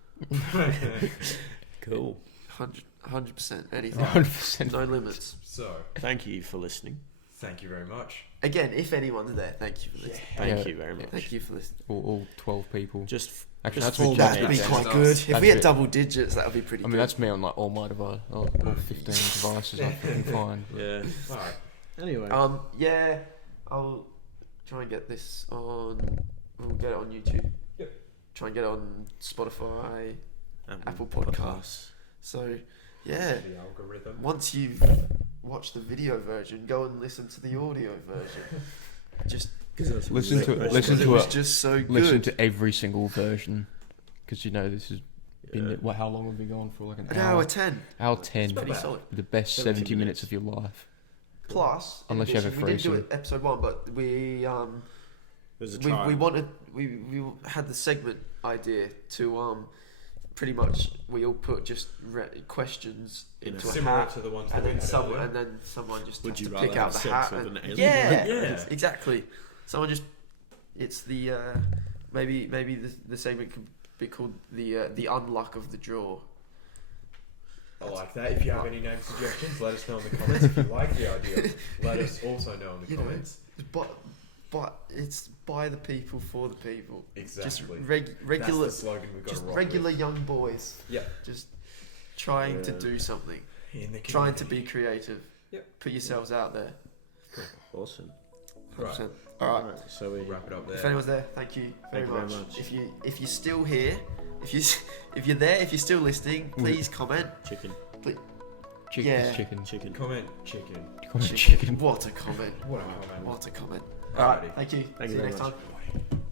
Cool. 100%. Anything. 100%. No limits. So, Thank you for listening. thank you very much. Again, if anyone's there, thank you for listening. Thank you very much. Thank you for listening. All 12 people. Just Actually, just that's all that's That'd be Yeah, quite that's good. us. If That's we had it. double digits, that would be pretty I mean, good. that's me on like all my devices, all 15 devices I can find. yeah. All right. Anyway. Yeah, I'll try and get this on. We'll get it on YouTube. Yep. Try and get it on Spotify, Apple Podcasts. So, yeah, The algorithm. once you've watched the video version, go and listen to the audio version. Just Listen to it. Listen it to was it. just so good. Listen to every single version, because you know this has been how long have we gone for? Like An hour 10. Hour 10. Pretty solid. The best 70 70 minutes of your life. Plus, in Unless you have a addition, we didn't do threesome. it episode 1, but There's a we trial. wanted we had the segment idea to pretty much we all put just questions In a into a Similar hat, to the ones that and we then had earlier. and then someone just Would has you to rather pick out have the sex hat. with And, an alien? yeah, Yeah. exactly. Someone just it's the maybe the segment could be called the unluck of the draw. I like that. If you have any name suggestions, let us know in the comments. If you like the idea, let us also know in the You know, comments. But it's by the people for the people. Exactly. Just regular, That's the slogan we've got just to rock regular with. young boys. Yep. Just trying to Yeah. do something, In the trying to community. be creative. Yep. Put yourselves out there. Awesome. 100%. Right. All right. So we Wrap it up If there. anyone's there, thank you very, Thank you much. very much. If you're still here, if you're there, if you're still listening, please comment. chicken. Chicken. Yeah. Chicken. Chicken. Comment chicken. Chicken. What a comment! What a comment. What a comment! All right. Alrighty. Thank you. Thank See you you very next much. time.